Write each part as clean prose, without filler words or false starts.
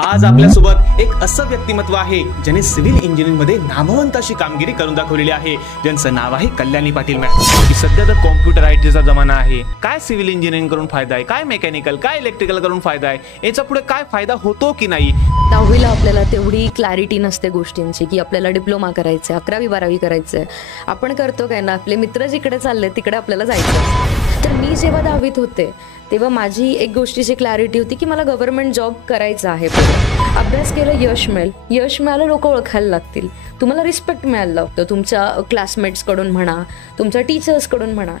आज आपल्यासोबत एक असं व्यक्तिमत्व आहे ज्याने सिव्हिल इंजिनिअरिंग मध्ये नामवंत अशी कामगिरी करून दाखवलेली आहे, ज्यांचं नाव आहे कल्याणी पाटील मॅम. की सध्या तर कॉम्प्युटर आयटीचा जमाना आहे. काय सिव्हिल इंजिनिअरिंग करून फायदा आहे, काय मेकॅनिकल, काय इलेक्ट्रिकल करून फायदा आहे, याचा पुढे काय फायदा होतो की नाही. 10वीला आपल्याला तेवढी क्लॅरिटी नसते गोष्टींची की आपल्याला डिप्लोमा करायचं आहे, 11वी 12वी करायचं आहे. आपण करतो काय ना, आपले मित्र जिकडे चालले तिकडे आपल्याला जायचं. तर मी जेव्हा 10वीत होते तेव्हा माझी एक गोष्टीची क्लॅरिटी होती की मला गव्हर्नमेंट जॉब करायचा आहे. अभ्यास केलं, यश मिळेल. यश मिळालं, लोक ओळखायला लागतील, तुम्हाला रिस्पेक्ट मिळायला लागतं तुमच्या क्लासमेट्सकडून म्हणा, तुमच्या टीचर्सकडून म्हणा.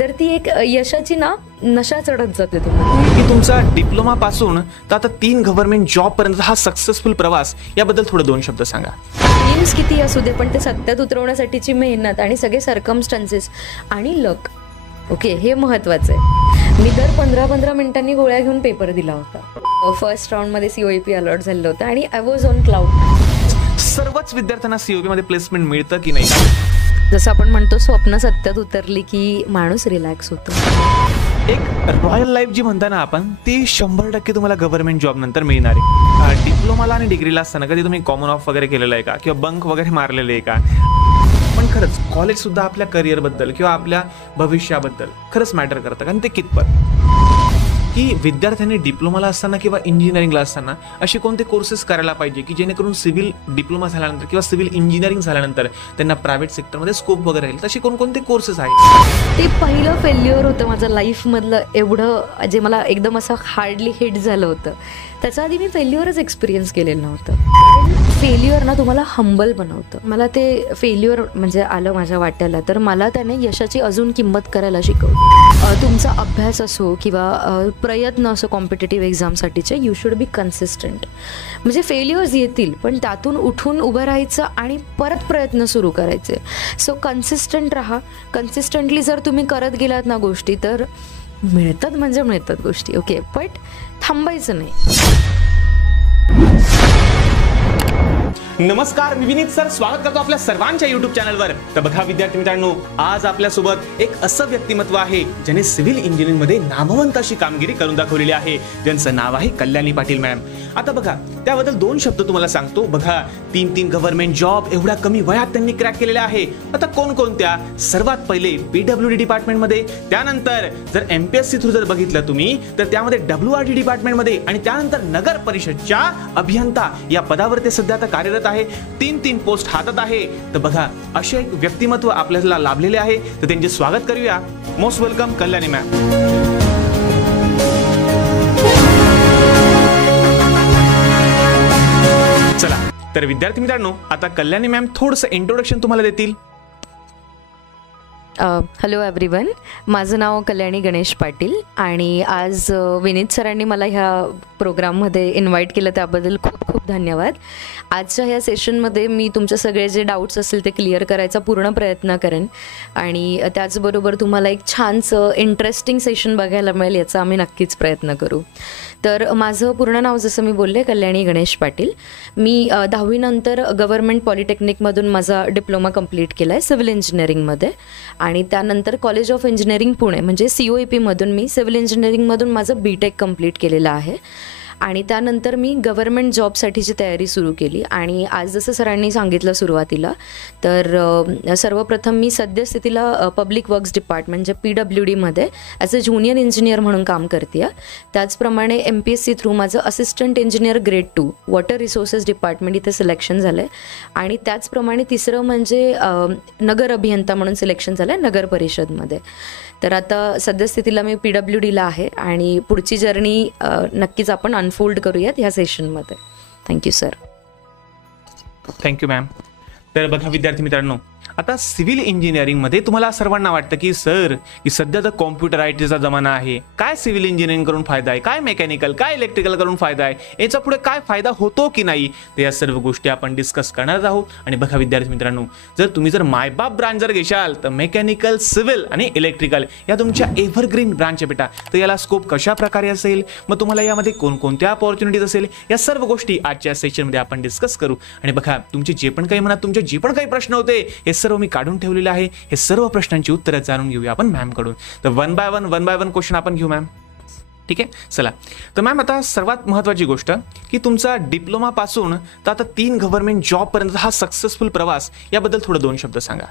तर ती एक यशाची नशा चढत जाते तुम्हाला. की तुमचा डिप्लोमा पासून तर आता 3 गव्हर्नमेंट जॉब पर्यंत हा सक्सेसफुल प्रवास, याबद्दल थोडं 2 शब्द सांगा. ड्रीम्स किती असू दे, पण ते सत्यात उतरवण्यासाठीची मेहनत आणि सगळे सर्कमस्टन्सेस आणि लक, ओके, हे महत्त्वाचं आहे. मी दर 15-15 मिनिटांनी गोळ्या घेऊन पेपर दिला होता. फर्स्ट राऊंडमध्ये COEP अलॉट झालं होतं आणि आय वॉज ऑन क्लाउड. सर्वच विद्यार्थ्यांना COEP मध्ये प्लेसमेंट मिळतं की नाही? जसं आपण म्हणतो, स्वप्न सत्यात उतरली की माणूस रिलॅक्स होतो. एक रॉयल लाईफ जी म्हणता ना आपण, ती 100% तुम्हाला गव्हर्नमेंट जॉब नंतर मिळणार आहे. डिप्लोमाला आणि डिग्रीला असताना कधी तुम्ही कॉमन ऑफ वगैरे केलेलं आहे का, किंवा बंक वगैरे मारलेले आहे का? पण खरंच कॉलेज सुद्धा आपल्या करिअरबद्दल किंवा आपल्या भविष्याबद्दल खरंच मॅटर करतं. कारण ते कितपत की विद्यार्थ्यांनी डिप्लोमाला असताना किंवा इंजिनिअरिंगला असताना असे कोणते कोर्सेस करायला पाहिजे की जेणेकरून सिव्हिल डिप्लोमा झाल्यानंतर किंवा सिव्हिल इंजिनिअरिंग झाल्यानंतर त्यांना प्रायव्हेट सेक्टरमध्ये स्कोप वगैरे राहील, तसे कोणकोणते कोर्सेस आहेत? ते पहिलं फेल्युअर होतं माझं लाईफमधलं, एवढं जे मला एकदम असं हार्डली हिट झालं होतं. त्याच्या आधी मी फेल्युअरच एक्सपिरियन्स केलेलं नव्हतं. कारण फेल्युअर ना तुम्हाला हंबल बनवतं. मला ते फेल्युअर म्हणजे आलं माझ्या वाट्याला, तर मला त्याने यशाची अजून किंमत करायला शिकवलं. तुमचा अभ्यास असो किंवा प्रयत्न असो कॉम्पिटेटिव्ह एक्झामसाठीचे, यू शुड बी कन्सिस्टंट. म्हणजे फेल्युअर्स येतील, पण त्यातून उठून उभं राहायचं आणि परत प्रयत्न सुरू करायचे. सो कन्सिस्टंट राहा. कन्सिस्टंटली जर तुम्ही करत गेलात ना गोष्टी, तर मिळतात म्हणजे मिळतात गोष्टी, ओके, बट थांबायचं नाही. नमस्कार, मी विनीत सर स्वागत करतो आपल्या सर्वांच्या युट्यूब चॅनलवर. तर बघा विद्यार्थी मित्रांनो, आज आपल्यासोबत एक असं व्यक्तिमत्व आहे ज्याने सिव्हिल इंजिनिअरिंग मध्ये नामवंत अशी कामगिरी करून दाखवलेली आहे, ज्यांचं नाव आहे कल्याणी पाटील मॅम. आता बघा, त्याबद्दल 2 शब्द तुम्हाला सांगतो. बघा, 3 गव्हर्नमेंट जॉब एवढ्या कमी वयात त्यांनी क्रॅक केलेल्या आहे. आता कोणकोणत्या? सर्वात पहिले PWD डिपार्टमेंटमध्ये, त्यानंतर जर MPSC थ्रू जर बघितलं तुम्ही तर त्यामध्ये WRD डिपार्टमेंटमध्ये, आणि त्यानंतर नगर परिषदच्या अभियंता या पदावर ते सध्या आता कार्यरत आहे. 3 पोस्ट हातात आहे. तर बघा, असे एक व्यक्तिमत्व आपल्याला लाभलेले आहे, तर त्यांचे स्वागत करूया. Most welcome Kalyani ma'am. चला, तर विद्यार्थी मित्रांनो, आता कल्याणी मॅम थोडंसं इंट्रोडक्शन तुम्हाला देतील. हॅलो एव्हरीवन, माझं नाव कल्याणी गणेश पाटील आणि आज विनीत सरांनी मला ह्या प्रोग्राममध्ये इन्व्हाइट केलं, त्याबद्दल खूप खूप धन्यवाद. आजच्या ह्या सेशनमध्ये मी तुमचे सगळे जे डाऊट्स असतील ते क्लिअर करायचा पूर्ण प्रयत्न करेन आणि त्याचबरोबर तुम्हाला एक छानसं इंटरेस्टिंग सेशन बघायला मिळेल याचा आम्ही नक्कीच प्रयत्न करू. तर माझं पूर्ण नाव जसं मी बोलले, कल्याणी गणेश पाटील. मी 10वी नंतर गव्हर्नमेंट पॉलिटेक्निकमधून माझा डिप्लोमा कंप्लीट केला आहे सिव्हिल इंजिनिअरिंगमध्ये, आणि त्यानंतर कॉलेज ऑफ इंजिनिअरिंग पुणे म्हणजे COEPमधून मी सिव्हिल इंजिनिअरिंगमधून माझं BTech कंप्लीट केलेलं आहे. आणि त्यानंतर मी गव्हर्नमेंट जॉबसाठीची तयारी सुरू केली. आणि आज जसं सरांनी सांगितलं सुरुवातीला, तर सर्वप्रथम मी सद्यस्थितीला पब्लिक वर्क्स डिपार्टमेंट जे PWDमध्ये ॲज अ ज्युनियर इंजिनियर म्हणून काम करते आहे. त्याचप्रमाणे MPSC थ्रू माझं assistant engineer grade 2 water resources department इथे सिलेक्शन झालं आहे. आणि त्याचप्रमाणे तिसरं म्हणजे नगर अभियंता म्हणून सिलेक्शन झालं आहे नगर परिषदमध्ये. तर आता सद्यस्थितीला मी PWDला आहे आणि पुढची जर्नी नक्कीच आपण अनफोल्ड करूयात ह्या सेशनमध्ये. Thank you sir. Thank you ma'am. तर बघा विद्यार्थी मित्रांनो, आता सिव्हिल इंजिनिअरिंगमध्ये तुम्हाला सर्वांना वाटतं की सर, की सध्या तर कॉम्प्युटर आयटीचा जमाना आहे, काय सिव्हिल इंजिनिअरिंग करून फायदा आहे, काय मेकॅनिकल, काय इलेक्ट्रिकल करून फायदा आहे, याचा पुढे काय फायदा होतो की नाही, तर या सर्व गोष्टी आपण डिस्कस करणार आहोत. आणि बघा विद्यार्थी मित्रांनो, जर तुम्ही जर मायबाप ब्रांच जर घेशाल तर मेकॅनिकल, सिव्हिल आणि इलेक्ट्रिकल या तुमच्या एव्हरग्रीन ब्रांच आहे बेटा. तर याला स्कोप कशा प्रकारे असेल, मग तुम्हाला यामध्ये कोणकोणत्या अपॉर्च्युनिटीज असेल, या सर्व गोष्टी आजच्या सेशनमध्ये आपण डिस्कस करू. आणि बघा, तुमचे जे पण काही मनात तुमचे जे पण काही प्रश्न होते हे सर्व मी काढून ठेवलेले आहे. हे सर्व प्रश्नांची उत्तरे जाणून घेऊया आपण मॅम कडून. तर वन बाय वन क्वेश्चन आपण घेऊ मॅम. ठीक आहे. चला, तर मॅम आता सर्वात महत्त्वाची गोष्ट की तुमचा डिप्लोमापासून तर आता 3 गव्हर्नमेंट जॉबपर्यंत हा सक्सेसफुल प्रवास, याबद्दल थोडं 2 शब्द सांगा.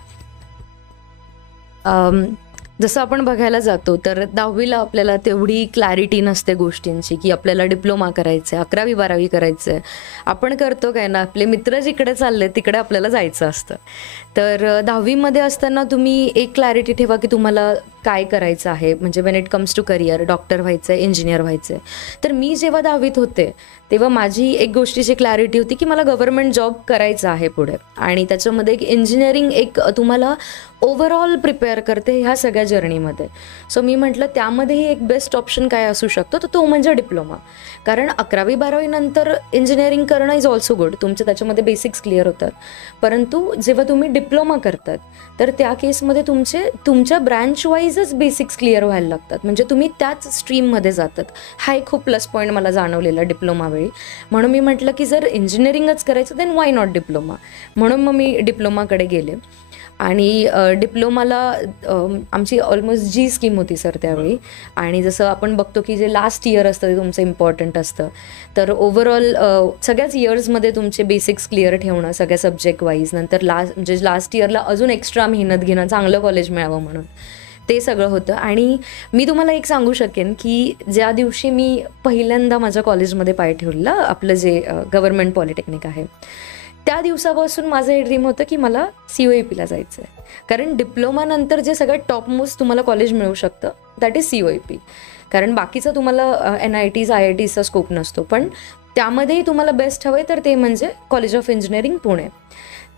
जसं आपण बघायला जातो तर 10वीला आपल्याला तेवढी क्लॅरिटी नसते गोष्टींची की आपल्याला डिप्लोमा करायचं आहे, 11वी 12वी करायचं आहे. आपण करतो काय ना, आपले मित्र जिकडे चालले तिकडे आपल्याला जायचं असतं. तर 10वीमध्ये असताना तुम्ही एक क्लॅरिटी ठेवा की तुम्हाला काय करायचं आहे, म्हणजे when it comes to career, doctor व्हायचं आहे, इंजिनियर व्हायचं आहे. तर मी जेव्हा 10वीत होते तेव्हा माझी एक गोष्टीची क्लॅरिटी होती की मला गव्हर्नमेंट जॉब करायचा आहे पुढे, आणि त्याच्यामध्ये एक इंजिनिअरिंग एक तुम्हाला ओव्हरऑल प्रिपेअर करते ह्या सगळ्या जर्नीमध्ये. सो मी म्हटलं त्यामध्येही एक बेस्ट ऑप्शन काय असू शकतो, तर तो म्हणजे डिप्लोमा. कारण 11वी 12वी नंतर इंजिनिअरिंग करणं इज ऑल्सो गुड, तुमचे त्याच्यामध्ये बेसिक्स क्लिअर होतात. परंतु जेव्हा तुम्ही डिप्लोमा करतात तर त्या केसमध्ये तुमच्या ब्रँच वाईजच बेसिक्स क्लिअर व्हायला लागतात, म्हणजे तुम्ही त्याच स्ट्रीममध्ये जातात. हा एक खूप प्लस पॉईंट मला जाणवलेला डिप्लोमावेळी. म्हणून मी म्हटलं की जर इंजिनिअरिंगच करायचं देन वाय नॉट डिप्लोमा. म्हणून मग मी डिप्लोमाकडे गेले. आणि डिप्लोमाला आमची ऑलमोस्ट जी स्कीम होती सर त्यावेळी. आणि जसं आपण बघतो की जे लास्ट इयर असतं ते तुमचं इम्पॉर्टंट असतं, तर ओव्हरऑल सगळ्याच इयर्समध्ये तुमचे बेसिक्स क्लिअर ठेवणं सगळ्या सब्जेक्ट वाईज, नंतर लास्ट इयरला अजून एक्स्ट्रा मेहनत घेणं, चांगलं कॉलेज मिळावं म्हणून, ते सगळं होतं. आणि मी तुम्हाला एक सांगू शकेन की ज्या दिवशी मी पहिल्यांदा माझ्या कॉलेजमध्ये पाय ठेवला, आपलं जे गव्हर्नमेंट पॉलिटेक्निक आहे, त्या दिवसापासून माझं हे ड्रीम होतं की मला COEPला जायचं आहे. कारण डिप्लोमानंतर जे सगळ्यात टॉपमोस्ट तुम्हाला कॉलेज मिळू शकतं दॅट इज COEP. कारण बाकीचं तुम्हाला NITs IITsचा स्कोप नसतो, पण त्यामध्येही तुम्हाला बेस्ट हवं आहे तर ते म्हणजे कॉलेज ऑफ इंजिनिअरिंग पुणे.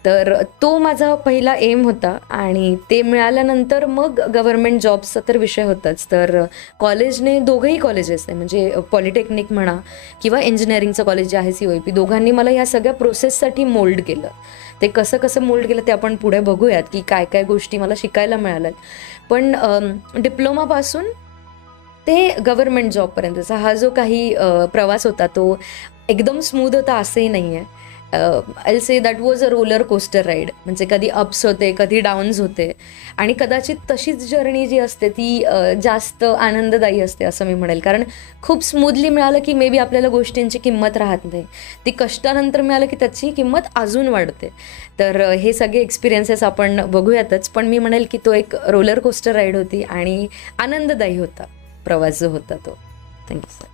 तर तो माझा पहिला एम होता. आणि ते मिळाल्यानंतर मग गव्हर्नमेंट जॉब्सचा तर विषय होताच. तर कॉलेजने, दोघंही कॉलेजेसने, म्हणजे पॉलिटेक्निक म्हणा किंवा इंजिनिअरिंगचं कॉलेज जे आहे COEP, दोघांनी मला ह्या सगळ्या प्रोसेससाठी मोल्ड केलं. ते कसं मोल्ड केलं ते आपण पुढे बघूयात की काय काय गोष्टी मला शिकायला मिळाल्यात. पण डिप्लोमापासून ते गव्हर्नमेंट जॉबपर्यंतचा हा जो काही प्रवास होता तो एकदम स्मूथ होता असंही नाही आहे. I say that was a roller coaster ride. म्हणजे कधी अप्स होते, कधी डाऊन्स होते, आणि कदाचित तशीच जर्नी जी असते ती जास्त आनंददायी असते असं मी म्हणेल. कारण खूप स्मूथली मिळालं की मे बी आपल्याला गोष्टींची किंमत राहत नाही, ती कष्टानंतर मिळालं की त्याची किंमत अजून वाढते. तर हे सगळे एक्सपिरियन्सेस आपण बघूयातच, पण मी म्हणेल की तो एक रोलर कोस्टर राईड होती आणि आनंददायी होता प्रवास जो होता तो. Thank you sir.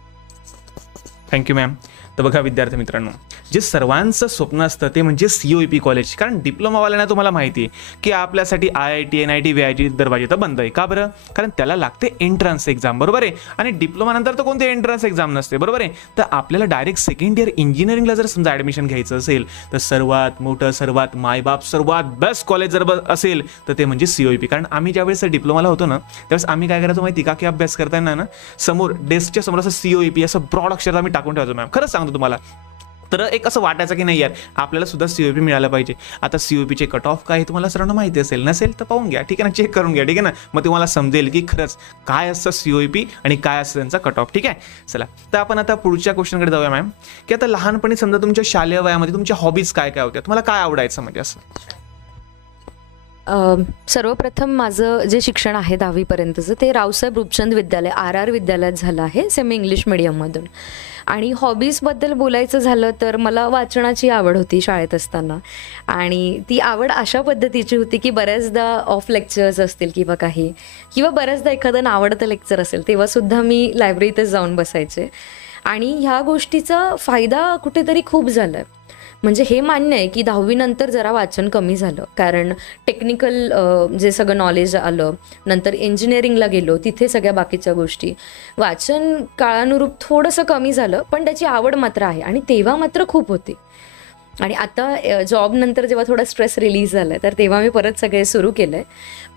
Thank you ma'am. तर बघा विद्यार्थी मित्रांनो, जे सर्वांचं स्वप्न असतं ते म्हणजे COEP कॉलेज. कारण डिप्लोमावाल्यांना तुम्हाला माहिती आहे की आपल्यासाठी IIT NIT VIT दरवाजे तर बंद आहे. का बरं? कारण त्याला लागते एंट्रन्स एक्झाम, बरोबर आहे. आणि डिप्लोमानंतर तर कोणते एंट्रन्स एक्झाम नसते, बरोबर आहे. तर आपल्याला डायरेक्ट सेकंड इयर इंजिनिअरिंगला जर समजा ॲडमिशन घ्यायचं असेल तर सर्वात मोठं, सर्वात मायबाप, सर्वात बेस्ट कॉलेज जर असेल तर ते म्हणजे COEP. कारण आम्ही ज्यावेळेस डिप्लोमाला होतो ना त्यावेळेस आम्ही काय करायचो माहिती का, की अभ्यास करताना ना समोर डेस्कच्या समोर असं COEP असं ब्रॉड अक्षरात आम्ही टाकून ठेवायचो. मॅम खरंच सांगतो तुम्हाला. तर एक असं वाटायचं की नाही यार आपल्याला सुद्धा COEP मिळालं पाहिजे. आता COEPचे कट ऑफ काय तुम्हाला सर्वांना माहिती असेल, नसेल तर पाहून घ्या, ठीक आहे ना, चेक करून घ्या, ठीक आहे ना. मग तुम्हाला समजेल की खरंच काय असतं COEP आणि काय असतं त्यांचा कट ऑफ, ठीक आहे. चला, तर आपण आता पुढच्या क्वेश्चनकडे जाऊया मॅम. की आता लहानपणी समजा तुमच्या शालेय वयामध्ये तुमच्या हॉबीज काय काय होत्या, तुम्हाला काय आवडायचं म्हणजे असं? सर्वप्रथम माझं जे शिक्षण आहे 10वीपर्यंतचं ते रावसाहेब रूपचंद विद्यालय RR विद्यालयात झालं आहे, सेमी इंग्लिश मिडियममधून. आणि हॉबीजबद्दल बोलायचं झालं तर मला वाचनाची आवड होती शाळेत असताना. आणि ती आवड अशा पद्धतीची होती की बऱ्याचदा ऑफ लेक्चर्स असतील किंवा बऱ्याचदा एखादं आवडतं लेक्चर असेल तेव्हासुद्धा मी लायब्ररीतच जाऊन बसायचे. आणि ह्या गोष्टीचा फायदा कुठेतरी खूप झाला आहे. म्हणजे हे मान्य आहे की 10वी नंतर जरा वाचन कमी झालं, कारण टेक्निकल जे सगळं नॉलेज आलं, नंतर इंजिनिअरिंगला गेलो, तिथे सगळ्या बाकीच्या गोष्टी, वाचन काळानुरूप थोडंसं कमी झालं, पण त्याची आवड मात्र आहे आणि तेव्हा मात्र खूप होती. आणि आता जॉबनंतर जेव्हा थोडा स्ट्रेस रिलीज झाला तर तेव्हा मी परत सगळे सुरू केलं आहे.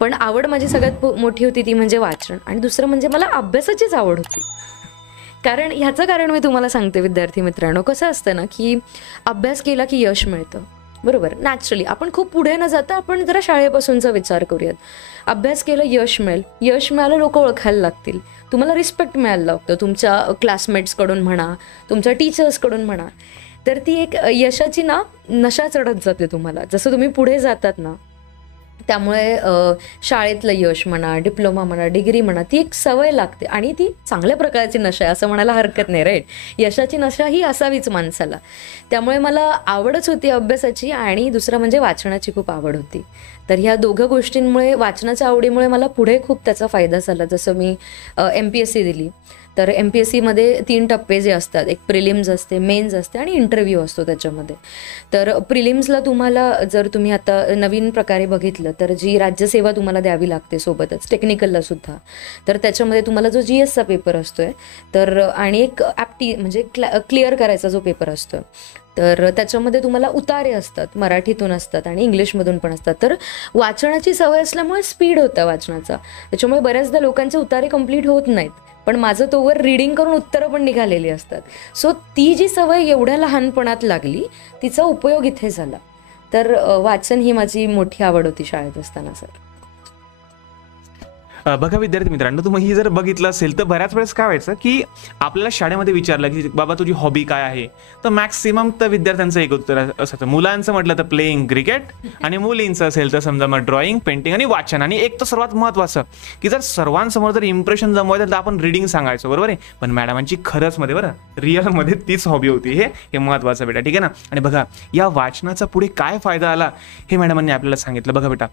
पण आवड माझी सगळ्यात मोठी होती ती म्हणजे वाचन, आणि दुसरं म्हणजे मला अभ्यासाचीच आवड होती. कारण ह्याचं कारण मी तुम्हाला सांगते विद्यार्थी मित्रांनो, कसं असतं ना की अभ्यास केला की यश मिळतं, बरोबर. नॅचरली आपण खूप पुढे न जाता आपण जरा शाळेपासूनचा विचार करूयात. अभ्यास केलं यश मिळेल, यश मिळालं लोक ओळखायला लागतील, तुम्हाला रिस्पेक्ट मिळायला लागतं तुमच्या क्लासमेट्सकडून म्हणा, तुमच्या टीचर्सकडून म्हणा. तर ती एक यशाची ना नशा चढत जाते तुम्हाला. जसं तुम्ही पुढे जातात ना त्यामुळे शाळेतलं यश म्हणा, डिप्लोमा म्हणा, डिग्री म्हणा, ती एक सवय लागते आणि ती चांगल्या प्रकारची नशा आहे असं म्हणायला हरकत नाही, राईट. यशाची नशा ही असावीच माणसाला. त्यामुळे मला आवडच होती अभ्यासाची आणि दुसरं म्हणजे वाचनाची खूप आवड होती. तर ह्या दोघं गोष्टींमुळे, वाचनाच्या आवडीमुळे मला पुढे खूप त्याचा फायदा झाला. जसं मी MPSC दिली, तर MPSCमध्ये 3 टप्पे जे असतात, एक प्रिलिम्स असते, मेन्स असते आणि इंटरव्ह्यू असतो त्याच्यामध्ये. तर प्रिलिम्सला तुम्हाला, जर तुम्ही आता नवीन प्रकारे बघितलं तर जी राज्यसेवा तुम्हाला द्यावी लागते सोबतच, टेक्निकलला सुद्धा, तर त्याच्यामध्ये तुम्हाला जो GSचा पेपर असतोय, तर आणि एक म्हणजे क्लिअर करायचा जो पेपर असतो, तर त्याच्यामध्ये तुम्हाला उतारे असतात, मराठीतून असतात आणि इंग्लिशमधून पण असतात. तर वाचनाची सवय असल्यामुळे स्पीड होता वाचनाचा, त्याच्यामुळे बऱ्याचदा लोकांचे उतारे कंप्लीट होत नाहीत, पण माझं तोवर रीडिंग करून उत्तरं पण निघालेली असतात. सो ती जी सवय एवढ्या लहानपणात लागली, तिचा उपयोग इथे झाला. तर वाचन ही माझी मोठी आवड होती शाळेत असताना सर. बघा विद्यार्थी मित्रांनो, तुम्ही ही जर बघितलं असेल तर बऱ्याच वेळेस काय व्हायचं की आपल्याला शाळेमध्ये विचारलं की बाबा तुझी हॉबी काय आहे, तर मॅक्सिमम तर विद्यार्थ्यांचं एक उत्तर असायचं. मुलांचं म्हटलं तर प्लेइंग क्रिकेट आणि मुलींचं असेल तर समजा मग ड्रॉइंग, पेंटिंग आणि वाचन. आणि एक तर सर्वात महत्त्वाचं की जर सर्वांसमोर जर इम्प्रेशन जमवायचं तर आपण रीडिंग सांगायचो, बरोबर आहे. पण मॅडमांची खरंच मध्ये बरं रिअलमध्ये तीच हॉबी होती. हे महत्त्वाचं बेटा, ठीक आहे ना. आणि बघा या वाचनाचा पुढे काय फायदा आला हे मॅडमांनी आपल्याला सांगितलं. बघा बेटा,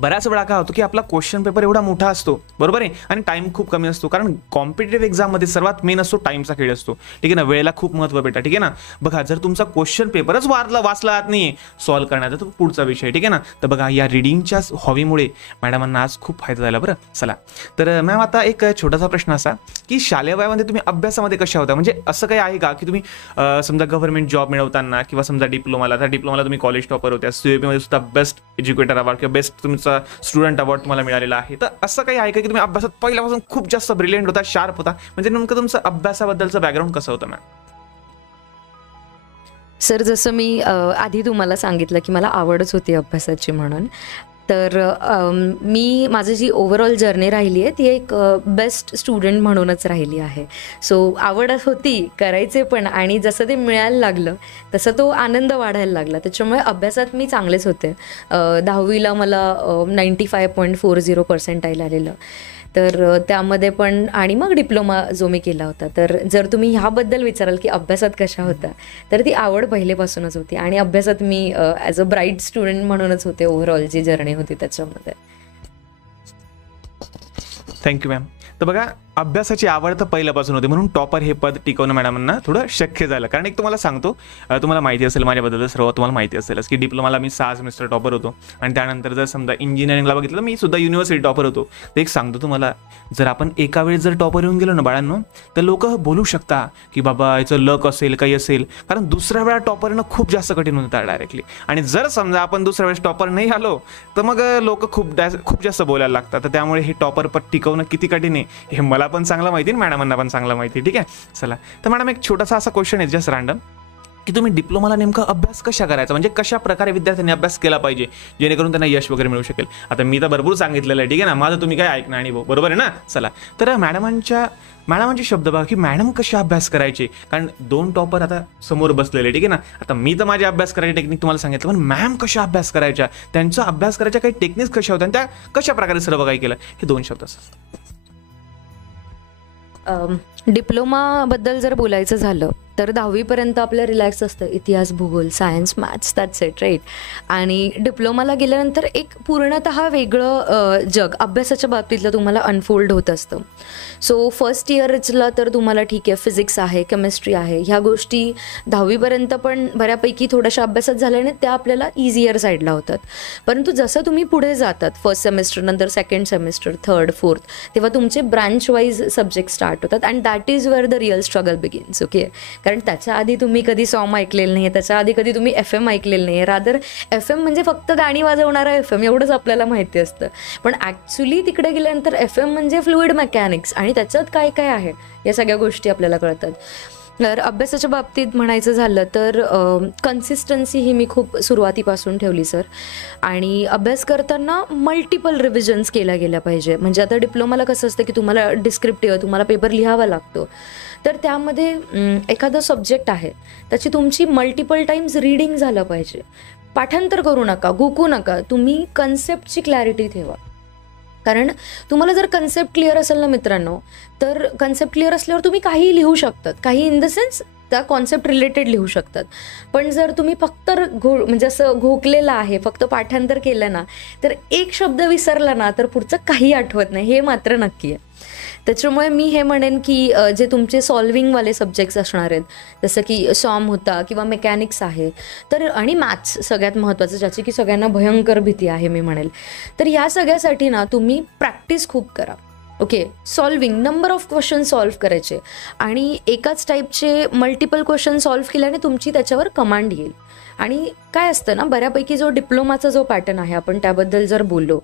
बऱ्याच वेळा काय होतो की आपला क्वेश्चन पेपर एवढा मोठा असतो, बरोबर आहे, आणि टाइम खूप कमी असतो. कारण कॉम्पिटेटिव्ह एक्झाममध्ये सर्वात मेन असतो टाइमचा खेळ असतो, ठीक आहे ना. वेळेला खूप महत्त्व बेटा, ठीक आहे ना. बघा जर तुमचा क्वेश्चन पेपरच वाचला नाही सॉल्व्ह करण्याचा, तो पुढचा विषय, ठीक आहे ना. तर बघा या रिडिंगच्या हॉबीमुळे मॅडमांना आज खूप फायदा झाला. बरं चला, तर मॅम आता एक छोटासा प्रश्न असा की शालेय वयामध्ये तुम्ही अभ्यासामध्ये कशा होता, म्हणजे असं काही आहे का की तुम्ही समजा गव्हर्नमेंट जॉब मिळवताना किंवा समजा डिप्लोमाला तुम्ही कॉलेज टॉपर होत्या, CUP मध्ये सुद्धा बेस्ट एज्युकेटर अवॉर्ड किंवा बेस्ट तुमचा स्टुडंट अवॉर्ड तुम्हाला मिळालेला आहे, तर असं काही आहे का की तुम्ही अभ्यासात पहिल्यापासून खूप जास्त ब्रिलियंट होता, शार्प होता, म्हणजे नेमकं तुमचं अभ्यासाबद्दलचं बॅकग्राऊंड कसं होतं मॅम? सर जसं मी आधी तुम्हाला सांगितलं की मला आवडच होती अभ्यासाची म्हणून, तर मी माझं जी ओव्हरऑल जर्नी राहिली आहे ती एक बेस्ट स्टुडंट म्हणूनच राहिली आहे. सो आवड होती, करायचे पण, आणि जसं ते मिळायला लागलं तसं तो आनंद वाढायला लागला. त्याच्यामुळे अभ्यासात मी चांगलेच होते. 10वीला मला 95.40% आलेलं, तर त्यामध्ये पण, आणि मग डिप्लोमा जो मी केला होता. तर जर तुम्ही ह्याबद्दल विचाराल की अभ्यासात कशा होता, तर ती आवड पहिलेपासूनच होती आणि अभ्यासात मी ॲज अ ब्राईट स्टुडंट म्हणूनच होते. ओव्हरऑल जी जर्नी होती त्याच्यामध्ये. Thank you ma'am. तर बघा अभ्यासाची आवड तर पहिल्यापासून होती, म्हणून टॉपर हे पद टिकवणं मॅडमांना थोडं शक्य झालं. कारण एक तुम्हाला सांगतो, तुम्हाला माहिती असेल माझ्याबद्दल, सर्व तुम्हाला माहिती असेलच की डिप्लोमाला मी 6 सेमिस्टर टॉपर होतो आणि त्यानंतर जर समजा इंजिनिअरिंगला बघितलं मी सुद्धा युनिव्हर्सिटी टॉपर होतो. तर एक सांगतो तुम्हाला, जर आपण एका वेळेस जर टॉपर येऊन गेलो ना बाळांनो, तर लोक बोलू शकता की बाबा याचं लक असेल काही असेल, कारण दुसऱ्या वेळा टॉपर येणं खूप जास्त कठीण होतं डायरेक्टली. आणि जर समजा आपण दुसऱ्या वेळेस टॉपर नाही आलो तर मग लोक खूप जास्त बोलायला लागतात. तर त्यामुळे हे टॉपर पद टिकवणं किती कठीण आहे हे मला पण चांगलं माहिती, मॅडमांना पण चांगलं माहिती, ठीक आहे. चला, तर मॅडम एक छोटासा असा क्वेश्चन आहे जस्ट रँडम, की तुम्ही डिप्लोमाला नेमका अभ्यास कशा करायचा, म्हणजे कशा प्रकारे विद्यार्थ्यांनी अभ्यास केला पाहिजे जेणेकरून त्यांना यश वगैरे मिळू शकेल. आता मी तर भरपूर सांगितलेलं आहे, ठीक आहे ना, माझं तुम्ही काय ऐकणं आणि बरोबर आहे ना. चला, तर मॅडमांचे शब्द बघा की मॅडम कशा अभ्यास करायचे, कारण 2 टॉपर आता समोर बसलेले, ठीक आहे ना. आता मी तर माझे अभ्यास करायची टेक्निक तुम्हाला सांगितलं, पण मॅम कशा अभ्यास करायच्या, त्यांचा अभ्यास करायच्या काही टेक्निक्स कशा होत्या आणि त्या कशा प्रकारे सर्व काही केलं, हे 2 शब्द असतात. डिप्लोमाबद्दल जर बोलायचं झालं तर 10वीपर्यंत आपलं रिलॅक्स असतं, इतिहास, भूगोल, science, maths, that's it, right. आणि डिप्लोमाला गेल्यानंतर एक पूर्णतः वेगळं जग अभ्यासाच्या बाबतीतलं तुम्हाला अनफोल्ड होत असतं. सो फर्स्ट इयरला तर तुम्हाला ठीक आहे, फिजिक्स आहे, केमिस्ट्री आहे, ह्या गोष्टी 10वीपर्यंत पण बऱ्यापैकी थोड्याशा अभ्यासात झाल्याने त्या आपल्याला इझियर साईडला होतात. परंतु जसं तुम्ही पुढे जातात, फर्स्ट सेमिस्टर नंतर सेकंड सेमिस्टर, थर्ड, फोर्थ, तेव्हा तुमचे ब्रांच वाईज सब्जेक्ट स्टार्ट होतात and that is where the real struggle begins. Okay, कारण त्याच्या आधी तुम्ही कधी सॉंग ऐकलेलं नाही आहे, त्याच्या आधी कधी तुम्ही FM ऐकलेलं नाही आहे. रादर FM म्हणजे फक्त गाणी वाजवणारा FM एवढंच आपल्याला माहिती असतं. पण ॲक्च्युली तिकडे गेल्यानंतर FM म्हणजे फ्लुइड मेकॅनिक्स आणि त्याच्यात काय काय आहे या सगळ्या गोष्टी आपल्याला कळतात. तर अभ्यासाच्या बाबतीत म्हणायचं झालं तर कन्सिस्टन्सी ही मी खूप सुरुवातीपासून ठेवली सर. आणि अभ्यास करताना मल्टिपल रिव्हिजन्स केल्या गेल्या पाहिजे. म्हणजे आता डिप्लोमाला कसं असतं की तुम्हाला डिस्क्रिप्टिव्ह तुम्हाला पेपर लिहावा लागतो, तर त्यामध्ये एखादा सब्जेक्ट आहे त्याची तुमची मल्टिपल टाईम्स रीडिंग झालं पाहिजे. पाठांतर करू नका, घुकू नका, तुम्ही कन्सेप्टची क्लॅरिटी ठेवा. कारण तुम्हाला जर कन्सेप्ट क्लिअर असेल ना मित्रांनो, तर कन्सेप्ट क्लिअर असल्यावर तुम्ही काहीही लिहू शकतात, काही इन द सेन्स त्या कॉन्सेप्ट रिलेटेड लिहू शकतात. पण जर तुम्ही फक्त म्हणजे असं घोकलेलं आहे, फक्त पाठांतर केलं ना, तर एक शब्द विसरला ना तर पुढचं काही आठवत नाही, हे मात्र नक्की आहे. त्याच्यामुळे मी हे म्हणेन की जे तुमचे सॉल्विंगवाले सब्जेक्ट्स असणार आहेत, जसं की सॉम होता किंवा मेकॅनिक्स आहे, तर आणि मॅथ्स सगळ्यात महत्त्वाचं, ज्याची की सगळ्यांना भयंकर भीती आहे मी म्हणेल, तर या सगळ्यासाठी ना तुम्ही प्रॅक्टिस खूप करा. Okay, solving, number of question solve करायचे आणि एकाच टाईपचे मल्टिपल क्वेश्चन सॉल्व्ह केल्याने तुमची त्याच्यावर कमांड येईल. आणि काय असतं ना, बऱ्यापैकी जो डिप्लोमाचा जो पॅटर्न आहे, आपण त्याबद्दल जर बोललो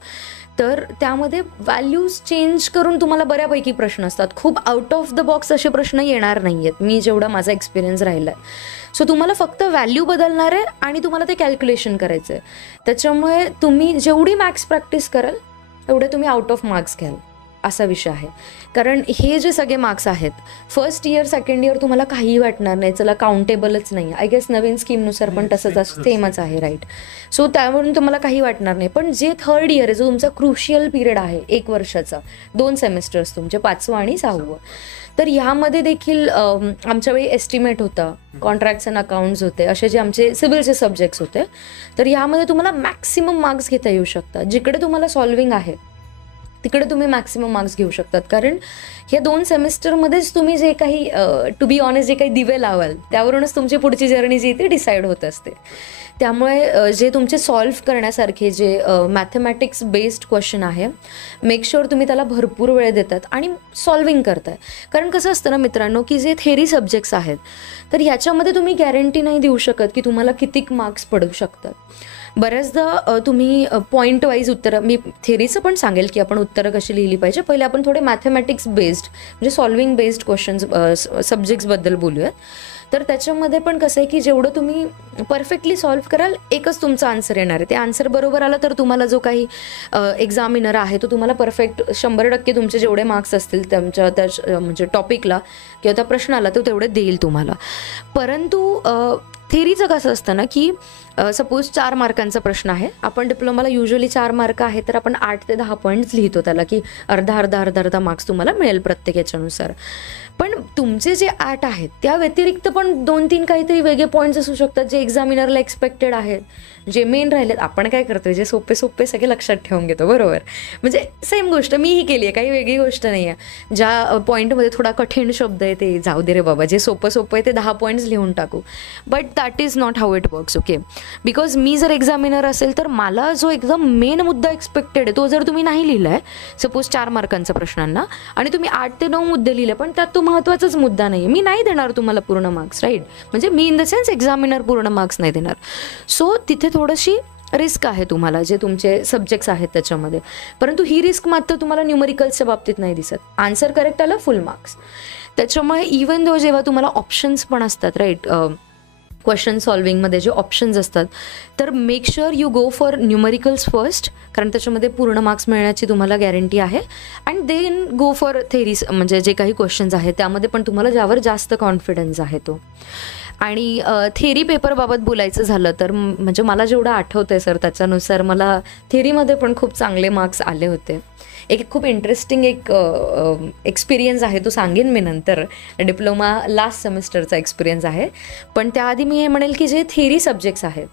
तर त्यामध्ये व्हॅल्यूज चेंज करून तुम्हाला बऱ्यापैकी प्रश्न असतात. खूप आउट ऑफ द बॉक्स असे प्रश्न येणार नाही आहेत, मी जेवढा माझा एक्सपिरियन्स राहिला आहे. सो तुम्हाला फक्त व्हॅल्यू बदलणार आहे आणि तुम्हाला ते कॅल्क्युलेशन करायचं आहे. त्याच्यामुळे तुम्ही जेवढी मॅथ्स प्रॅक्टिस कराल तेवढे तुम्ही आउट ऑफ मार्क्स घ्याल, असा विषय आहे. कारण हे जे सगळे मार्क्स आहेत, फर्स्ट इयर सेकंड इयर तुम्हाला काहीही वाटणार नाही, चला काउंटेबलच नाही. आय गेस नवीन स्कीमनुसार पण तसंच सेमच आहे, राईट. सो त्यावरून तुम्हाला काही वाटणार नाही. पण जे थर्ड इयर आहे, जो तुमचा क्रुशियल पिरियड आहे, 1 वर्षाचा, 2 सेमिस्टर्स तुमचे, 5वं आणि 6वं, तर ह्यामध्ये देखील आमच्या वेळी एस्टिमेट होता, कॉन्ट्रॅक्ट्स अँड अकाउंट्स होते, असे जे आमचे सिव्हिलचे सब्जेक्ट्स होते. तर ह्यामध्ये तुम्हाला मॅक्सिमम मार्क्स घेता येऊ शकतात. जिकडे तुम्हाला सॉल्विंग आहे तिकडे तुम्ही मॅक्सिमम मार्क्स घेऊ शकतात. कारण ह्या 2 सेमिस्टरमध्येच तुम्ही जे काही टू बी ऑनेस्ट जे काही दिवे लावाल त्यावरूनच तुमची पुढची जर्नी जी ती डिसाईड होत असते. त्यामुळे जे तुमचे सॉल्व्ह करण्यासारखे जे मॅथमॅटिक्स बेस्ड क्वेश्चन आहे, मेक शुअर तुम्ही त्याला भरपूर वेळ देतात आणि सॉल्विंग करताय. कारण कसं असतं ना मित्रांनो, की जे थेरी सब्जेक्ट्स आहेत तर ह्याच्यामध्ये तुम्ही गॅरंटी नाही देऊ शकत की तुम्हाला किती मार्क्स पडू शकतात. बऱ्याचदा तुम्ही पॉईंट वाईज उत्तरं, मी थेरीचं पण सांगेल की आपण उत्तरं कशी लिहिली पाहिजे. पहिले आपण थोडे मॅथमॅटिक्स बेस्ड म्हणजे सॉल्विंग बेस्ड क्वेश्चन्स सब्जेक्ट्सबद्दल बोलूयात. तर त्याच्यामध्ये पण कसं आहे की जेवढं तुम्ही परफेक्टली सॉल्व्ह कराल एकच तुमचा आन्सर येणार आहे. ते आन्सर बरोबर आलं तर तुम्हाला जो काही एक्झामिनर आहे तो तुम्हाला परफेक्ट 100% तुमचे जेवढे मार्क्स असतील त्यांच्या त्या म्हणजे टॉपिकला किंवा त्या प्रश्नाला तो तेवढे देईल तुम्हाला. परंतु थेरीचं कसं असतं ना की सपोज 4 मार्कांचा प्रश्न आहे, आपण डिप्लोमाला युजली 4 मार्क आहे तर आपण 8 ते 10 पॉईंट्स लिहितो त्याला, की अर्धा मार्क्स तुम्हाला मिळेल प्रत्येक याच्यानुसार. पण तुमचे जे 8 आहेत त्या व्यतिरिक्त पण 2-3 काहीतरी वेगळे पॉईंट्स असू शकतात जे एक्झामिनरला एक्सपेक्टेड आहेत, जे मेन राहिलेत. आपण काय करतो, जे सोपे सगळे लक्षात ठेवून घेतो, बरोबर. म्हणजे सेम गोष्ट मीही केली आहे, काही वेगळी गोष्ट नाही आहे. ज्या पॉईंटमध्ये थोडा कठीण शब्द आहे ते जाऊ दे रे बाबा, जे सोपं आहे ते 10 पॉईंट्स लिहून टाकू. But that is not how it works. Okay, because मी जर एक्झामिनर असेल तर मला जो एकदम मेन मुद्दा एक्सपेक्टेड आहे तो जर तुम्ही नाही लिहिला आहे, सपोज 4 मार्कांचा प्रश्नांना, आणि तुम्ही 8 ते 9 मुद्दे लिहिले पण त्यात तो महत्त्वाचाच मुद्दा नाही, मी नाही देणार तुम्हाला पूर्ण मार्क्स, राईट. म्हणजे मी इन द सेन्स एक्झामिनर पूर्ण मार्क्स नाही देणार. सो तिथे थोडीशी रिस्क आहे तुम्हाला, जे तुमचे सब्जेक्ट्स आहेत त्याच्यामध्ये. परंतु ही रिस्क मात्र तुम्हाला न्यूमेरिकल्सच्या बाबतीत नाही दिसत. आन्सर करेक्ट आलं, फुल मार्क्स. त्याच्यामुळे इवन दो जेव्हा तुम्हाला ऑप्शन्स पण असतात, राईट, क्वेश्चन सॉल्विंगमध्ये जे ऑप्शन्स असतात, तर make sure you go for numericals first, कारण त्याच्यामध्ये पूर्ण मार्क्स मिळण्याची तुम्हाला गॅरंटी आहे. And then go for theories, म्हणजे जे काही क्वेश्चन्स आहेत त्यामध्ये पण तुम्हाला ज्यावर जास्त कॉन्फिडन्स आहे तो. आणि थेरी पेपरबाबत बोलायचं झालं तर म्हणजे मला जेवढं आठवतं आहे सर, त्याच्यानुसार मला थेरीमध्ये पण खूप चांगले मार्क्स आले होते. एक खूप इंटरेस्टिंग एक एक्सपिरियन्स आहे, तो सांगेन मी नंतर. डिप्लोमा लास्ट सेमिस्टरचा एक्सपिरियन्स आहे. पण त्याआधी मी हे म्हणेल की जे थेरी सब्जेक्ट्स आहेत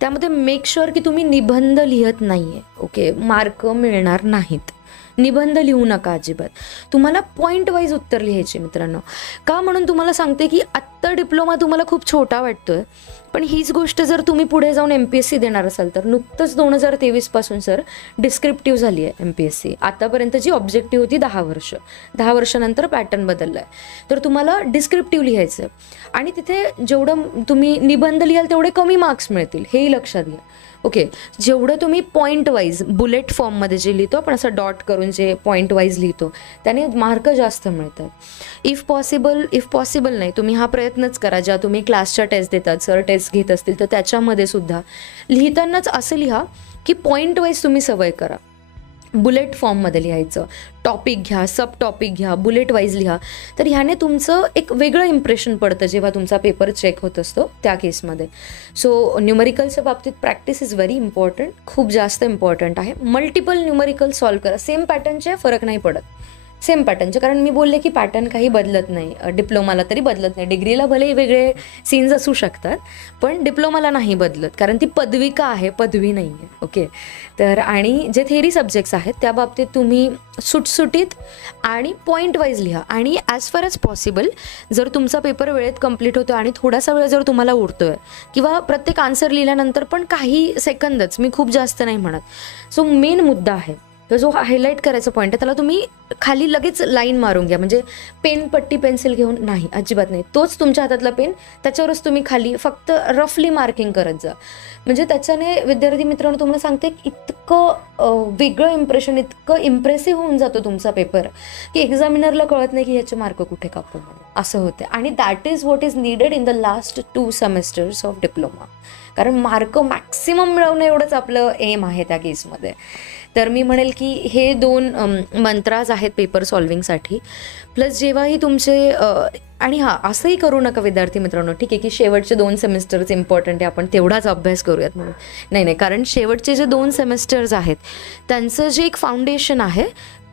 त्यामध्ये मेक शुअर की तुम्ही निबंध लिहत नाही आहे. ओके, मार्क मिळणार नाहीत. निबंध लिहू नका अजिबात. तुम्हाला पॉईंट वाईज उत्तर लिहायचे मित्रांनो. का म्हणून तुम्हाला सांगते की आत्ता डिप्लोमा तुम्हाला खूप छोटा वाटतोय, पण हीच गोष्ट जर तुम्ही पुढे जाऊन MPSC देणार असाल तर नुकतंच 2023 पासून सर डिस्क्रिप्टिव्ह झाली आहे MPSC. आतापर्यंतची ऑब्जेक्टिव्ह होती 10 वर्ष, 10 वर्षानंतर पॅटर्न बदलला आहे. तर तुम्हाला डिस्क्रिप्टिव्ह लिहायचं आणि तिथे जेवढं तुम्ही निबंध लिहाल तेवढे कमी मार्क्स मिळतील, हेही लक्षात घ्या. ओके, जेवढं तुम्ही पॉईंट वाईज बुलेट फॉर्ममध्ये जे लिहितो आपण, असं डॉट करून जे पॉईंट वाईज लिहितो, त्याने मार्क जास्त मिळतात. इफ पॉसिबल नाही, तुम्ही हा प्रयत्नच करा. ज्या तुम्ही क्लासच्या टेस्ट देतात, सर टेस्ट घेत असतील तर त्याच्यामध्ये सुद्धा लिहितानाच असं लिहा की पॉईंट वाईज तुम्ही सवय करा. बुलेट फॉर्ममध्ये लिहायचं, टॉपिक घ्या, सब टॉपिक घ्या, बुलेट वाईज लिहा. तर ह्याने तुमचं एक वेगळं इम्प्रेशन पडतं जेव्हा तुमचा पेपर चेक होत असतो त्या केसमध्ये. सो न्यूमरिकलच्या बाबतीत प्रॅक्टिस इज व्हेरी इम्पॉर्टंट, खूप जास्त इम्पॉर्टंट आहे. मल्टिपल न्यूमरिकल सॉल्व करा, सेम पॅटर्नचे फरक नाही पडत, सेम पॅटर्नचे. कारण मी बोलले की पॅटर्न काही बदलत नाही, डिप्लोमाला तरी बदलत नाही, डिग्रीला भले वेगळे सीन्स असू शकतात पण डिप्लोमाला नाही बदलत, कारण ती पदविका आहे, पदवी नाही आहे. ओके, तर आणि जे थेरी सब्जेक्ट्स आहेत त्या बाबतीत तुम्ही सुटसुटीत आणि पॉईंट वाईज लिहा. आणि ॲज फार ॲज पॉसिबल जर तुमचा पेपर वेळेत कंप्लीट होतो आणि थोडासा वेळ जर तुम्हाला उरतो आहे किंवा प्रत्येक आन्सर लिहिल्यानंतर पण काही सेकंदच, मी खूप जास्त नाही म्हणत, सो मेन मुद्दा आहे तर जो हायलाईट करायचा पॉईंट आहे त्याला तुम्ही खाली लगेच लाईन मारून घ्या. म्हणजे पेन, पट्टी, पेन्सिल घेऊन नाही, अजिबात नाही. तोच तुमच्या हातातला पेन, त्याच्यावरच तुम्ही खाली फक्त रफली मार्किंग करत जा. म्हणजे त्याच्याने विद्यार्थी मित्रांनो तुम्हाला सांगते इतकं वेगळं इम्प्रेशन, इतकं इम्प्रेसिव्ह होऊन जातो तुमचा पेपर की एक्झामिनरला कळत नाही की ह्याचे मार्क कुठे कापू म्हणून, असं होते. आणि that is what is needed in the last 2 semesters of diploma. कारण मार्क मॅक्सिमम मिळवणं एवढंच आपलं एम आहे त्या केसमध्ये. तर मी म्हणेल की हे 2 मंत्राज आहेत पेपर सॉल्विंगसाठी. प्लस जेव्हाही तुमचे आणि हां, असंही करू नका विद्यार्थी मित्रांनो, ठीक आहे की शेवटचे 2 सेमिस्टर्स इम्पॉर्टंट आहे, आपण तेवढाच अभ्यास करूयात म्हणून. नाही, कारण शेवटचे जे 2 सेमिस्टर्स आहेत त्यांचं जे एक फाउंडेशन आहे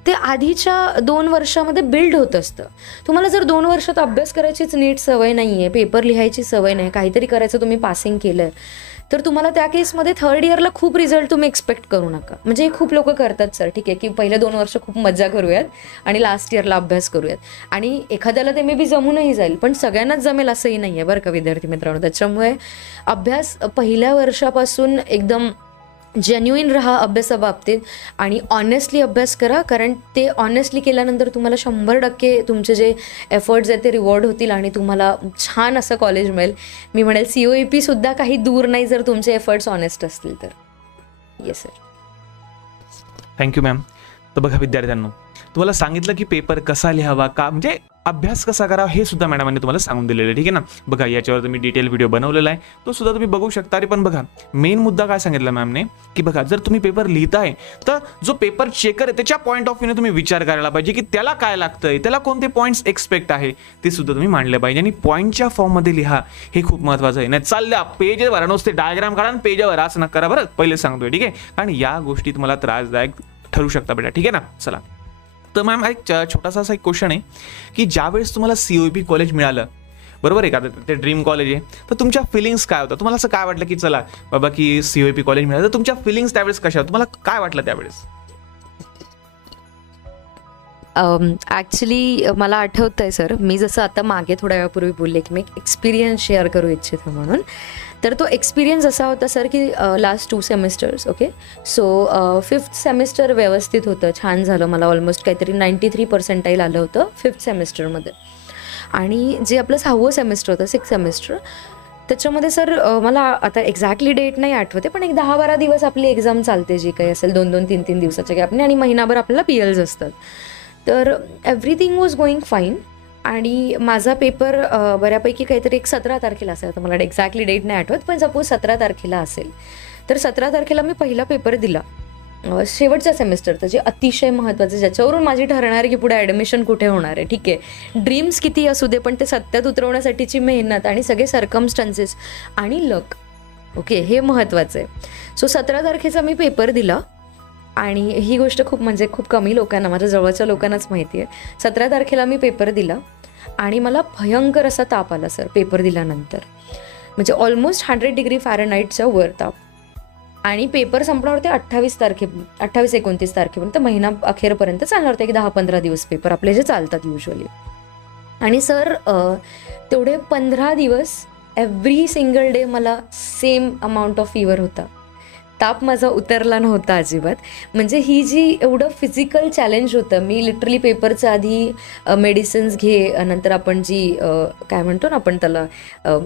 ते आधीच्या 2 वर्षामध्ये बिल्ड होत असतं. तुम्हाला जर 2 वर्षात अभ्यास करायचीच नीट सवय नाही आहे, पेपर लिहायची सवय नाही, काहीतरी करायचं तुम्ही पासिंग केलं आहे, तर तुम्हाला त्या केसमध्ये 3rd इयरला खूप रिझल्ट तुम्ही एक्सपेक्ट करू नका. म्हणजे हे खूप लोक करतात सर, ठीक आहे की पहिल्या 2 वर्ष खूप मजा करूयात आणि लास्ट इयरला अभ्यास करूयात. आणि एखाद्याला ते मे बी जमूनही जाईल, पण सगळ्यांनाच जमेल असंही नाही आहे बरं का विद्यार्थी मित्रांनो. त्याच्यामुळे अभ्यास पहिल्या वर्षापासून एकदम जेन्युइन राहा अभ्यासाबाबतीत आणि ऑनेस्टली अभ्यास करा. कारण ते ऑनेस्टली केल्यानंतर तुम्हाला 100% तुमचे जे एफर्ट्स आहेत ते रिवॉर्ड होतील आणि तुम्हाला छान असं कॉलेज मिळेल. मी म्हणेल COEP सुद्धा काही दूर नाही जर तुमचे एफर्ट्स ऑनेस्ट असतील तर. Yes sir. Thank you ma'am. तर बघा विद्यार्थ्यांनो, तुम्हाला सांगितलं की पेपर कसा लिहावा, का म्हणजे अभ्यास कसा करावा हे सुद्धा मॅडमांनी तुम्हाला सांगून दिलेलं आहे, ठीक आहे ना. बघा याच्यावर तुम्ही डिटेल व्हिडिओ बनवलेला आहे, तो सुद्धा तुम्ही बघू शकता. अरे पण बघा मेन मुद्दा काय सांगितला मॅमने की बघा जर तुम्ही पेपर लिहिताय तर जो पेपर चेकर आहे त्याच्या पॉईंट ऑफ व्ह्यूने तुम्ही विचार करायला पाहिजे की त्याला काय लागतंय, त्याला कोणते पॉईंट्स एक्सपेक्ट आहे ते सुद्धा तुम्ही मांडले पाहिजे. आणि पॉईंटच्या फॉर्ममध्ये लिहा, हे खूप महत्त्वाचं आहे. नाही चालल्या पेजवर नुसते डायग्राम काढा आणि पेजवर असं नका करा बरं, पहिले सांगतोय, ठीक आहे. कारण या गोष्टी तुम्हाला त्रासदायक ठरू शकता बेटा, ठीक आहे ना. चला, तर मॅम एक छोटासा असा एक क्वेश्चन आहे की ज्यावेळेस तुम्हाला COEP कॉलेज मिळालं, बरोबर आहे का, ते ड्रीम कॉलेज आहे, तर तुमच्या फिलिंग्स काय होतं? तुम्हाला असं काय वाटलं की चला बाबा की COEP कॉलेज मिळालं, तर तुमच्या फिलिंग्स त्यावेळेस कशा होत्या? तुम्हाला काय वाटलं त्यावेळेस? ॲक्च्युली मला आठवतं आहे सर, मी जसं आता मागे थोड्या वेळापूर्वी बोलले की मी एक एक्सपिरियन्स शेअर करू इच्छिते म्हणून. तर तो एक्सपिरियन्स असा होता सर की last 2 semesters, okay. So 5th semester व्यवस्थित होतं, छान झालं. मला ऑलमोस्ट काहीतरी 93% आलं होतं 5th सेमिस्टरमध्ये. आणि जे आपलं 6वं सेमिस्टर होतं, 6th सेमिस्टर, त्याच्यामध्ये सर मला आता एक्झॅक्टली डेट नाही आठवते, पण एक 10-12 दिवस आपली एक्झाम चालते, जी काही असेल 2-2, 3-3 दिवसाच्या गॅपने, आणि महिनाभर आपल्याला PLs असतात. तर एव्हरीथिंग वॉज गोईंग फाईन. आणि माझा पेपर बऱ्यापैकी काहीतरी एक 17 तारखेला असेल, आता मला एक्झॅक्टली डेट नाही आठवत, पण सपोज 17 तारखेला असेल. तर 17 तारखेला मी पहिला पेपर दिला शेवटच्या सेमिस्टरचं, जे अतिशय महत्त्वाचं, ज्याच्यावरून माझी ठरणार आहे की पुढे ॲडमिशन कुठे होणार आहे, ठीक आहे. ड्रीम्स किती असू दे, पण ते सत्यात उतरवण्यासाठीची मेहनत आणि सगळे सर्कमस्टन्सेस आणि लक, ओके, हे महत्त्वाचं आहे. सो 17 तारखेचा मी पेपर दिला. आणि ही गोष्ट खूप कमी लोकांना, माझ्या जवळच्या लोकांनाच माहिती आहे. 17 तारखेला मी पेपर दिला आणि मला भयंकर असा ताप आला सर पेपर दिल्यानंतर, म्हणजे ऑलमोस्ट 100 डिग्री फॅरनहाईटच्या वर ताप. आणि पेपर संपणार होते 28-29 तारखेपर्यंत, महिना अखेरपर्यंत चालणार होते, की 10-15 दिवस पेपर आपले जे चालतात युजली. आणि सर तेवढे 15 दिवस एव्हरी सिंगल डे मला सेम अमाऊंट ऑफ फीवर होता. ताप माझा उतरला नव्हता अजिबात. म्हणजे ही जी एवढं फिजिकल चॅलेंज होतं, मी लिटरली पेपरच्या आधी मेडिसिन्स घे, नंतर आपण जी काय म्हणतो ना आपण त्याला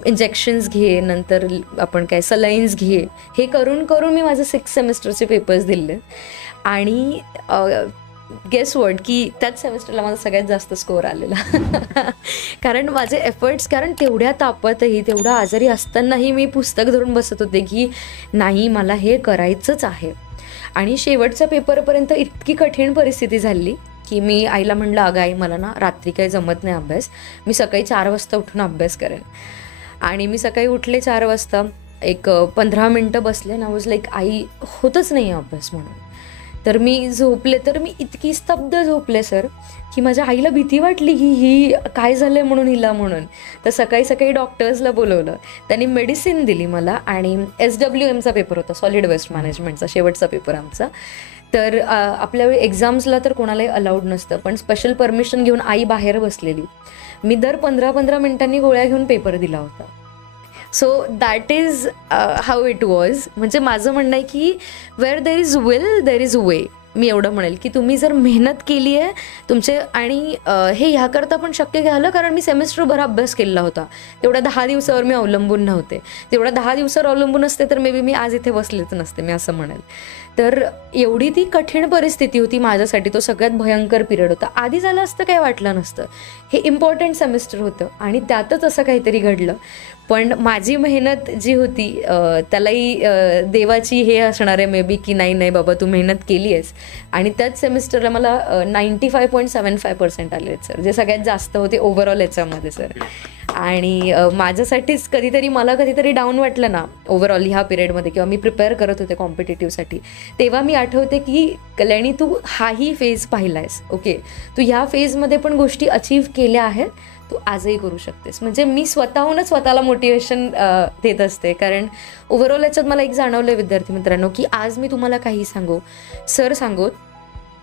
इंजेक्शन्स घे, नंतर आपण काय सलाईन्स घे, हे करून करून मी माझे 6th सेमिस्टरचे पेपर्स दिले. आणि गेस वर्ड की त्याच सेमिस्टरला माझा सगळ्यात जास्त स्कोअर आलेला. कारण माझे एफर्ट्स, कारण तेवढ्या तापातही, तेवढ्या आजारी असतानाही मी पुस्तक धरून बसत होते की नाही, मला हे करायचंच आहे. आणि शेवटच्या पेपरपर्यंत इतकी कठीण परिस्थिती झाली की मी आईला म्हणलं, अगं आई, मला ना रात्री काही जमत नाही अभ्यास, मी सकाळी 4 वाजता उठून अभ्यास करेन. आणि मी सकाळी उठले 4 वाजता, एक 15 मिनटं बसले ना, वॉज लाईक, आई होतच नाही अभ्यास म्हणून. तर मी झोपले, तर मी इतकी स्तब्ध झोपले सर, की माझ्या आईला भीती वाटली की ही काय झालं म्हणून हिला म्हणून. तर सकाळी सकाळी डॉक्टर्सला बोलवलं, त्यांनी मेडिसिन दिली मला. आणि SWMचा पेपर होता, सॉलिड वेस्ट मॅनेजमेंटचा शेवटचा पेपर आमचा. तर आपल्या वेळी एक्झाम्सला तर कोणालाही अलाउड नसतं, पण स्पेशल परमिशन घेऊन आई बाहेर बसलेली. मी दर 15-15 मिनिटांनी गोळ्या घेऊन पेपर दिला होता. So that is how it was. म्हणजे माझं म्हणणं आहे की where there is will there is way. मी एवढं म्हणेल की तुम्ही जर मेहनत केली आहे तुमचे, आणि हे ह्याकरता पण शक्य झालं कारण मी सेमिस्टरभर अभ्यास केला होता. तेवढ्या 10 दिवसावर मी अवलंबून नव्हते. तेवढ्या 10 दिवसावर अवलंबून असते तर मे बी मी आज इथे बसलेच नसते, मी असं म्हणेल. तर एवढी ती कठीण परिस्थिती होती माझ्यासाठी. तो सगळ्यात भयंकर पिरियड होता. आधी झालं असतं काही वाटलं नसतं. हे इम्पॉर्टंट सेमिस्टर होतं आणि त्यातच असं काहीतरी घडलं. पण माझी मेहनत जी होती त्यालाही देवाची हे असणार आहे मे बी की नाही नाही बाबा तू मेहनत केली आहेस. आणि त्याच सेमिस्टरला मला 95.75% आले आहेत सर, जे सगळ्यात जास्त होते ओव्हरऑल याच्यामध्ये सर. आणि माझ्यासाठीच मला कधीतरी डाऊन वाटलं ना ओव्हरऑल ह्या पिरियडमध्ये, किंवा मी प्रिपेअर करत होते कॉम्पिटेटिव्हसाठी, तेव्हा मी आठवते की कल्याणी तू हाही फेज पाहिला आहेस, ओके, तू ह्या फेजमध्ये पण गोष्टी अचीव्ह केल्या आहेत, तू आजही करू शकतेस. म्हणजे मी स्वतःहूनच स्वतःला मोटिवेशन देत असते. कारण ओव्हरऑल याच्यात मला एक जाणवलं विद्यार्थी मित्रांनो, की आज मी तुम्हाला काही सांगू, सर सांगू,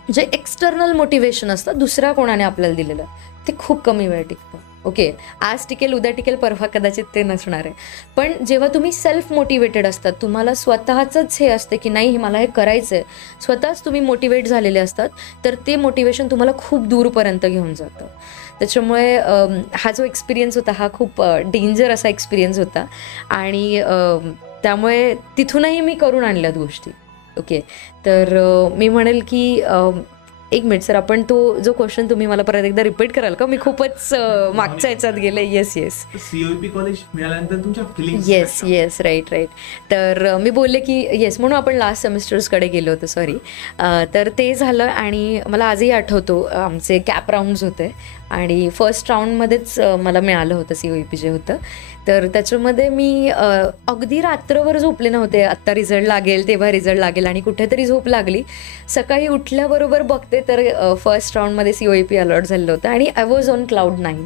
जे एक्सटर्नल मोटिवेशन असतं दुसऱ्या कोणाने आपल्याला दिलेलं, ते खूप कमी वेळ टिकतं. ओके, आज टिकेल, उद्या टिकेल, परवा कदाचित ते नसणार आहे. पण जेव्हा तुम्ही सेल्फ मोटिवेटेड असतात, तुम्हाला स्वतःचंच हे असते की नाही मला हे करायचं आहे, स्वतःच तुम्ही मोटिवेट झालेले असतात, तर ते मोटिवेशन तुम्हाला खूप दूरपर्यंत घेऊन जातं. त्याच्यामुळे हा जो एक्सपिरियन्स होता हा खूप डेंजर असा एक्सपिरियन्स होता. आणि त्यामुळे तिथूनही मी करून आणल्यात गोष्टी. ओके, तर मी म्हणेल की एक मिनिट सर, आपण तो जो क्वेश्चन तुम्ही मला परत एकदा रिपीट कराल का? मी खूपच मागच्या ह्याच्यात गेले. येस COEP कॉलेज मिळाल्यानंतर तुमच्या फिलिंग्स. Yes right. तर मी बोलले की येस, म्हणून आपण लास्ट सेमिस्टर्सकडे गेलो होतो, सॉरी. तर ते झालं आणि मला आजही आठवतो आमचे कॅप राऊंड्स होते आणि फर्स्ट राऊंडमध्येच मला मिळालं होतं COEP जे होतं. तर त्याच्यामध्ये मी अगदी रात्रभर झोपले नव्हते, आत्ता रिझल्ट लागेल तेव्हा रिझल्ट लागेल, आणि कुठेतरी झोप लागली. सकाळी उठल्याबरोबर बघते तर फर्स्ट राऊंडमध्ये COEP अलॉट झालेलं होतं आणि I was on cloud 9.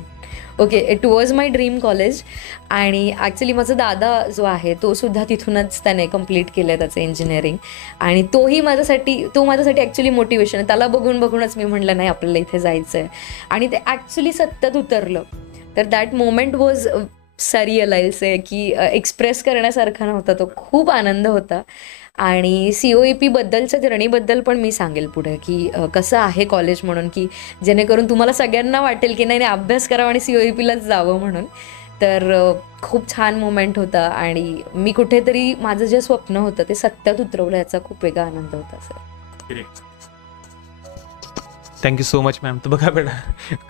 Okay, it was my dream college. आणि ॲक्च्युली माझा दादा जो आहे तो सुद्धा तिथूनच त्याने कम्प्लीट केलं आहे त्याचं इंजिनिअरिंग, आणि तो माझ्यासाठी ॲक्च्युली मोटिवेशन आहे. त्याला बघूनच मी म्हटलं नाही आपल्याला इथे जायचं आहे, आणि ते ॲक्च्युली सत्यात उतरलं. तर दॅट मोमेंट वॉज सरियलाइज आहे की एक्सप्रेस करण्यासारखा नव्हता, तो खूप आनंद होता. आणि COEP बद्दलच्या जर्नीबद्दल पण मी सांगेल पुढे की कसं आहे कॉलेज म्हणून, की जेणेकरून तुम्हाला सगळ्यांना वाटेल की नाही अभ्यास करावा आणि COEPलाच जावं म्हणून. तर खूप छान मोमेंट होता आणि मी कुठेतरी माझं जे स्वप्न होतं ते सत्यात उतरवलं, याचा खूप वेगळा आनंद होता sir. Thank you so much ma'am. तर बघा बेटा,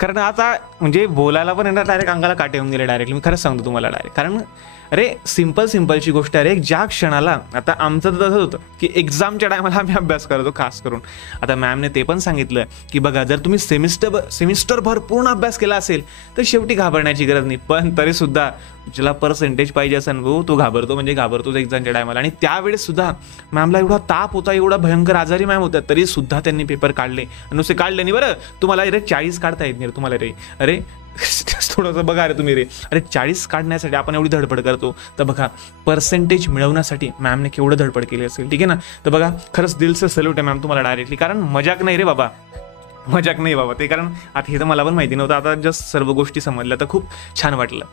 कारण आता म्हणजे बोलायला पण येणार, डायरेक्ट अंगाला काटे येऊन गेले डायरेक्टली. मी खरंच सांगतो तुम्हाला डायरेक्ट, कारण अरे सिम्पलची गोष्ट आहे. अरे ज्या क्षणाला आता आमचं तर तसंच होतं की एक्झामच्या टायमाला आम्ही अभ्यास करतो खास करून. आता मॅमने ते पण सांगितलं की बघा जर तुम्ही सेमिस्टरभर पूर्ण अभ्यास केला असेल तर शेवटी घाबरण्याची गरज नाही. पण तरीसुद्धा ज्याला पर्सेंटेज पाहिजे असेल तो घाबरतोच एक्झामच्या टायमाला. आणि त्यावेळेस सुद्धा मॅमला एवढा ताप होता, एवढा भयंकर आजारी मॅम होत्या, तरी सुद्धा त्यांनी पेपर काढले. नुसते काढले नाही बरं, तुम्हाला रे 40 काढता येत नाही तुम्हाला रे, अरे थोडंसं बघा रे तुम्ही रे, अरे 40 काढण्यासाठी आपण एवढी धडपड करतो, तर बघा पर्सेंटेज मिळवण्यासाठी मॅमने केवढं धडपड केली असेल. ठीक आहे ना. तर बघा खरंच दिलचं सल्यूट आहे मॅम तुम्हाला डायरेक्टली, कारण मजाक नाही बाबा ते, कारण आता हे तर मला पण माहिती नव्हतं, आता जस्ट सर्व गोष्टी समजल्या तर खूप छान वाटलं.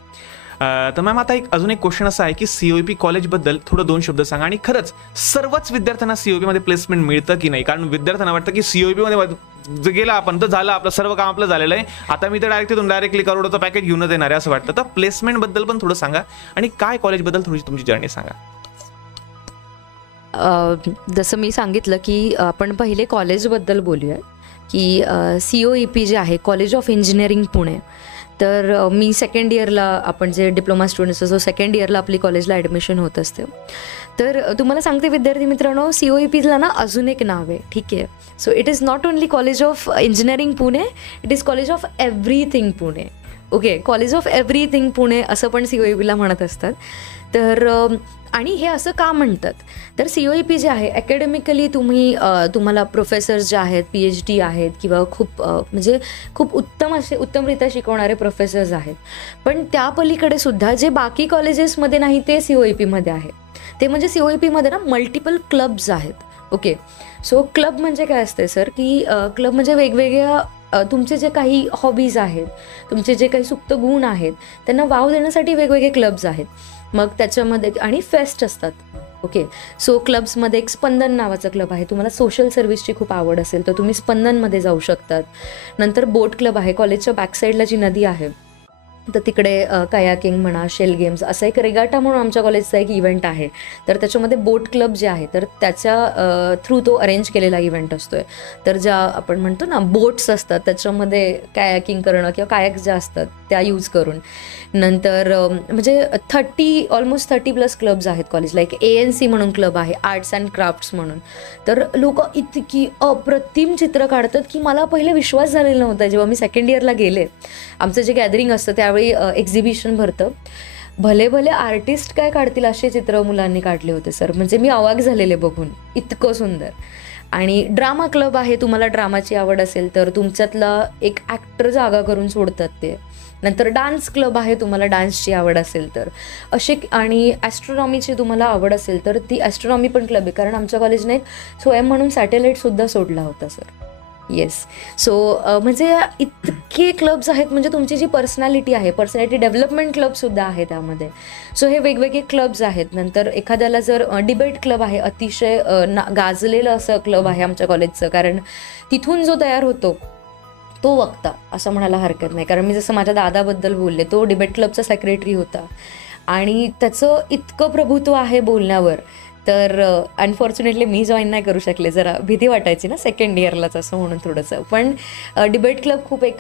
तर मॅम आता अजून एक क्वेश्चन असा आहे की COEP कॉलेजबद्दल थोडं 2 शब्द सांगा. आणि खरंच सर्वच विद्यार्थ्यांना COEP मध्ये प्लेसमेंट मिळतं की नाही? कारण विद्यार्थ्यांना वाटतं की COEP मध्ये गेला आपण तर झालं, आपलं सर्व काम आपलं झालेलं आहे, आता मी तर डायरेक्टली करोडोचं पॅकेज घेऊनच येणार आहे असं वाटतं. तर प्लेसमेंट बद्दल पण थोडं सांगा आणि काय कॉलेजबद्दल थोडी तुमची जर्नी सांगा. जसं मी सांगितलं की आपण पहिले कॉलेजबद्दल बोलूया की COEP जे आहे कॉलेज ऑफ इंजिनिअरिंग पुणे, तर मी सेकंड इयरला, आपण जे डिप्लोमा स्टुडंट्स असतो सेकंड इयरला आपली कॉलेजला ॲडमिशन होत असते. तर तुम्हाला सांगते विद्यार्थी मित्रांनो, COEPला ना अजून एक नाव आहे, ठीक आहे. So it is not only college of engineering Pune, it is college of everything Pune. Okay, college of everything Pune असं पण COEPला म्हणत असतात. तर आणि हे असं का म्हणतात, तर COEP जे आहे ॲकॅडमिकली तुम्हाला प्रोफेसर्स जे आहेत, PhD आहेत किंवा खूप म्हणजे खूप उत्तमरित्या शिकवणारे प्रोफेसर्स आहेत. पण त्या पलीकडे सुद्धा जे बाकी कॉलेजेसमध्ये नाही ते COEPमध्ये आहे. ते म्हणजे COEPमध्ये ना मल्टिपल क्लब्स आहेत. ओके, सो क्लब म्हणजे काय असते सर, की क्लब म्हणजे वेगवेगळ्या तुमचे जे काही हॉबीज आहेत, तुमचे जे काही सुप्त गुण आहेत, त्यांना वाव देण्यासाठी वेगवेगळे क्लब्स आहेत. मग त्याच्यामध्ये आणि फेस्ट असतात. ओके, सो क्लब्समध्ये एक स्पंदन नावाचा क्लब आहे. तुम्हाला सोशल सर्व्हिसची खूप आवड असेल तर तुम्ही स्पंदनमध्ये जाऊ शकतात. नंतर बोट क्लब आहे, कॉलेजच्या बॅकसाईडला जी नदी आहे तर तिकडे कयाकिंग म्हणा, शेल गेम्स, असा एक रेगाटा म्हणून आमच्या कॉलेजचा एक इव्हेंट आहे. तर त्याच्यामध्ये बोट क्लब जे आहे तर त्याच्या थ्रू तो अरेंज केलेला इव्हेंट असतो आहे. तर ज्या आपण म्हणतो ना बोट्स असतात त्याच्यामध्ये कयाकिंग करणं किंवा कायक्स ज्या असतात त्या यूज करून. नंतर म्हणजे ऑलमोस्ट 30+ क्लब्स आहेत कॉलेजला. एक ANC म्हणून क्लब आहे, आर्ट्स अँड क्राफ्ट्स म्हणून. तर लोक इतकी अप्रतिम चित्र काढतात की मला पहिले विश्वास झालेला नव्हता. जेव्हा मी सेकंड इयरला गेले, आमचं जे गॅदरिंग असतं त्यावेळी एक्झिबिशन भरतं, भले भले आर्टिस्ट काय काढतील असे चित्र मुलांनी काढले होते सर. म्हणजे मी अवाक झालेले बघून, इतकं सुंदर. आणि ड्रामा क्लब आहे, तुम्हाला ड्रामाची आवड असेल तर तुमच्यातला एक ॲक्टर जागा करून सोडतात ते. नंतर डान्स क्लब आहे, तुम्हाला डान्सची आवड असेल तर असे. आणि ॲस्ट्रॉनॉमीची तुम्हाला आवड असेल तर ती ॲस्ट्रॉनॉमी पण क्लब आहे, कारण आमच्या कॉलेजने एक स्वयं म्हणून सॅटेलाईटसुद्धा सोडला होता सर. येस, सो म्हणजे इतके क्लब्स आहेत. म्हणजे तुमची जी पर्सनॅलिटी आहे, पर्सनॅलिटी डेव्हलपमेंट क्लबसुद्धा आहे त्यामध्ये. सो हे वेगवेगळे क्लब्स आहेत. नंतर एखाद्याला जर डिबेट क्लब आहे, अतिशय गाजलेलं असं क्लब आहे आमच्या कॉलेजचं, कारण तिथून जो तयार होतो तो वक्ता असं म्हणायला हरकत नाही. कारण मी जसं माझ्या दादाबद्दल बोलले, तो डिबेट क्लबचा सेक्रेटरी होता आणि त्याचं इतकं प्रभुत्व आहे बोलण्यावर. तर अनफॉर्च्युनेटली मी जॉईन नाही करू शकले, जरा भीती वाटायची ना सेकंड इयरलाच असं म्हणून थोडंसं. पण डिबेट क्लब खूप एक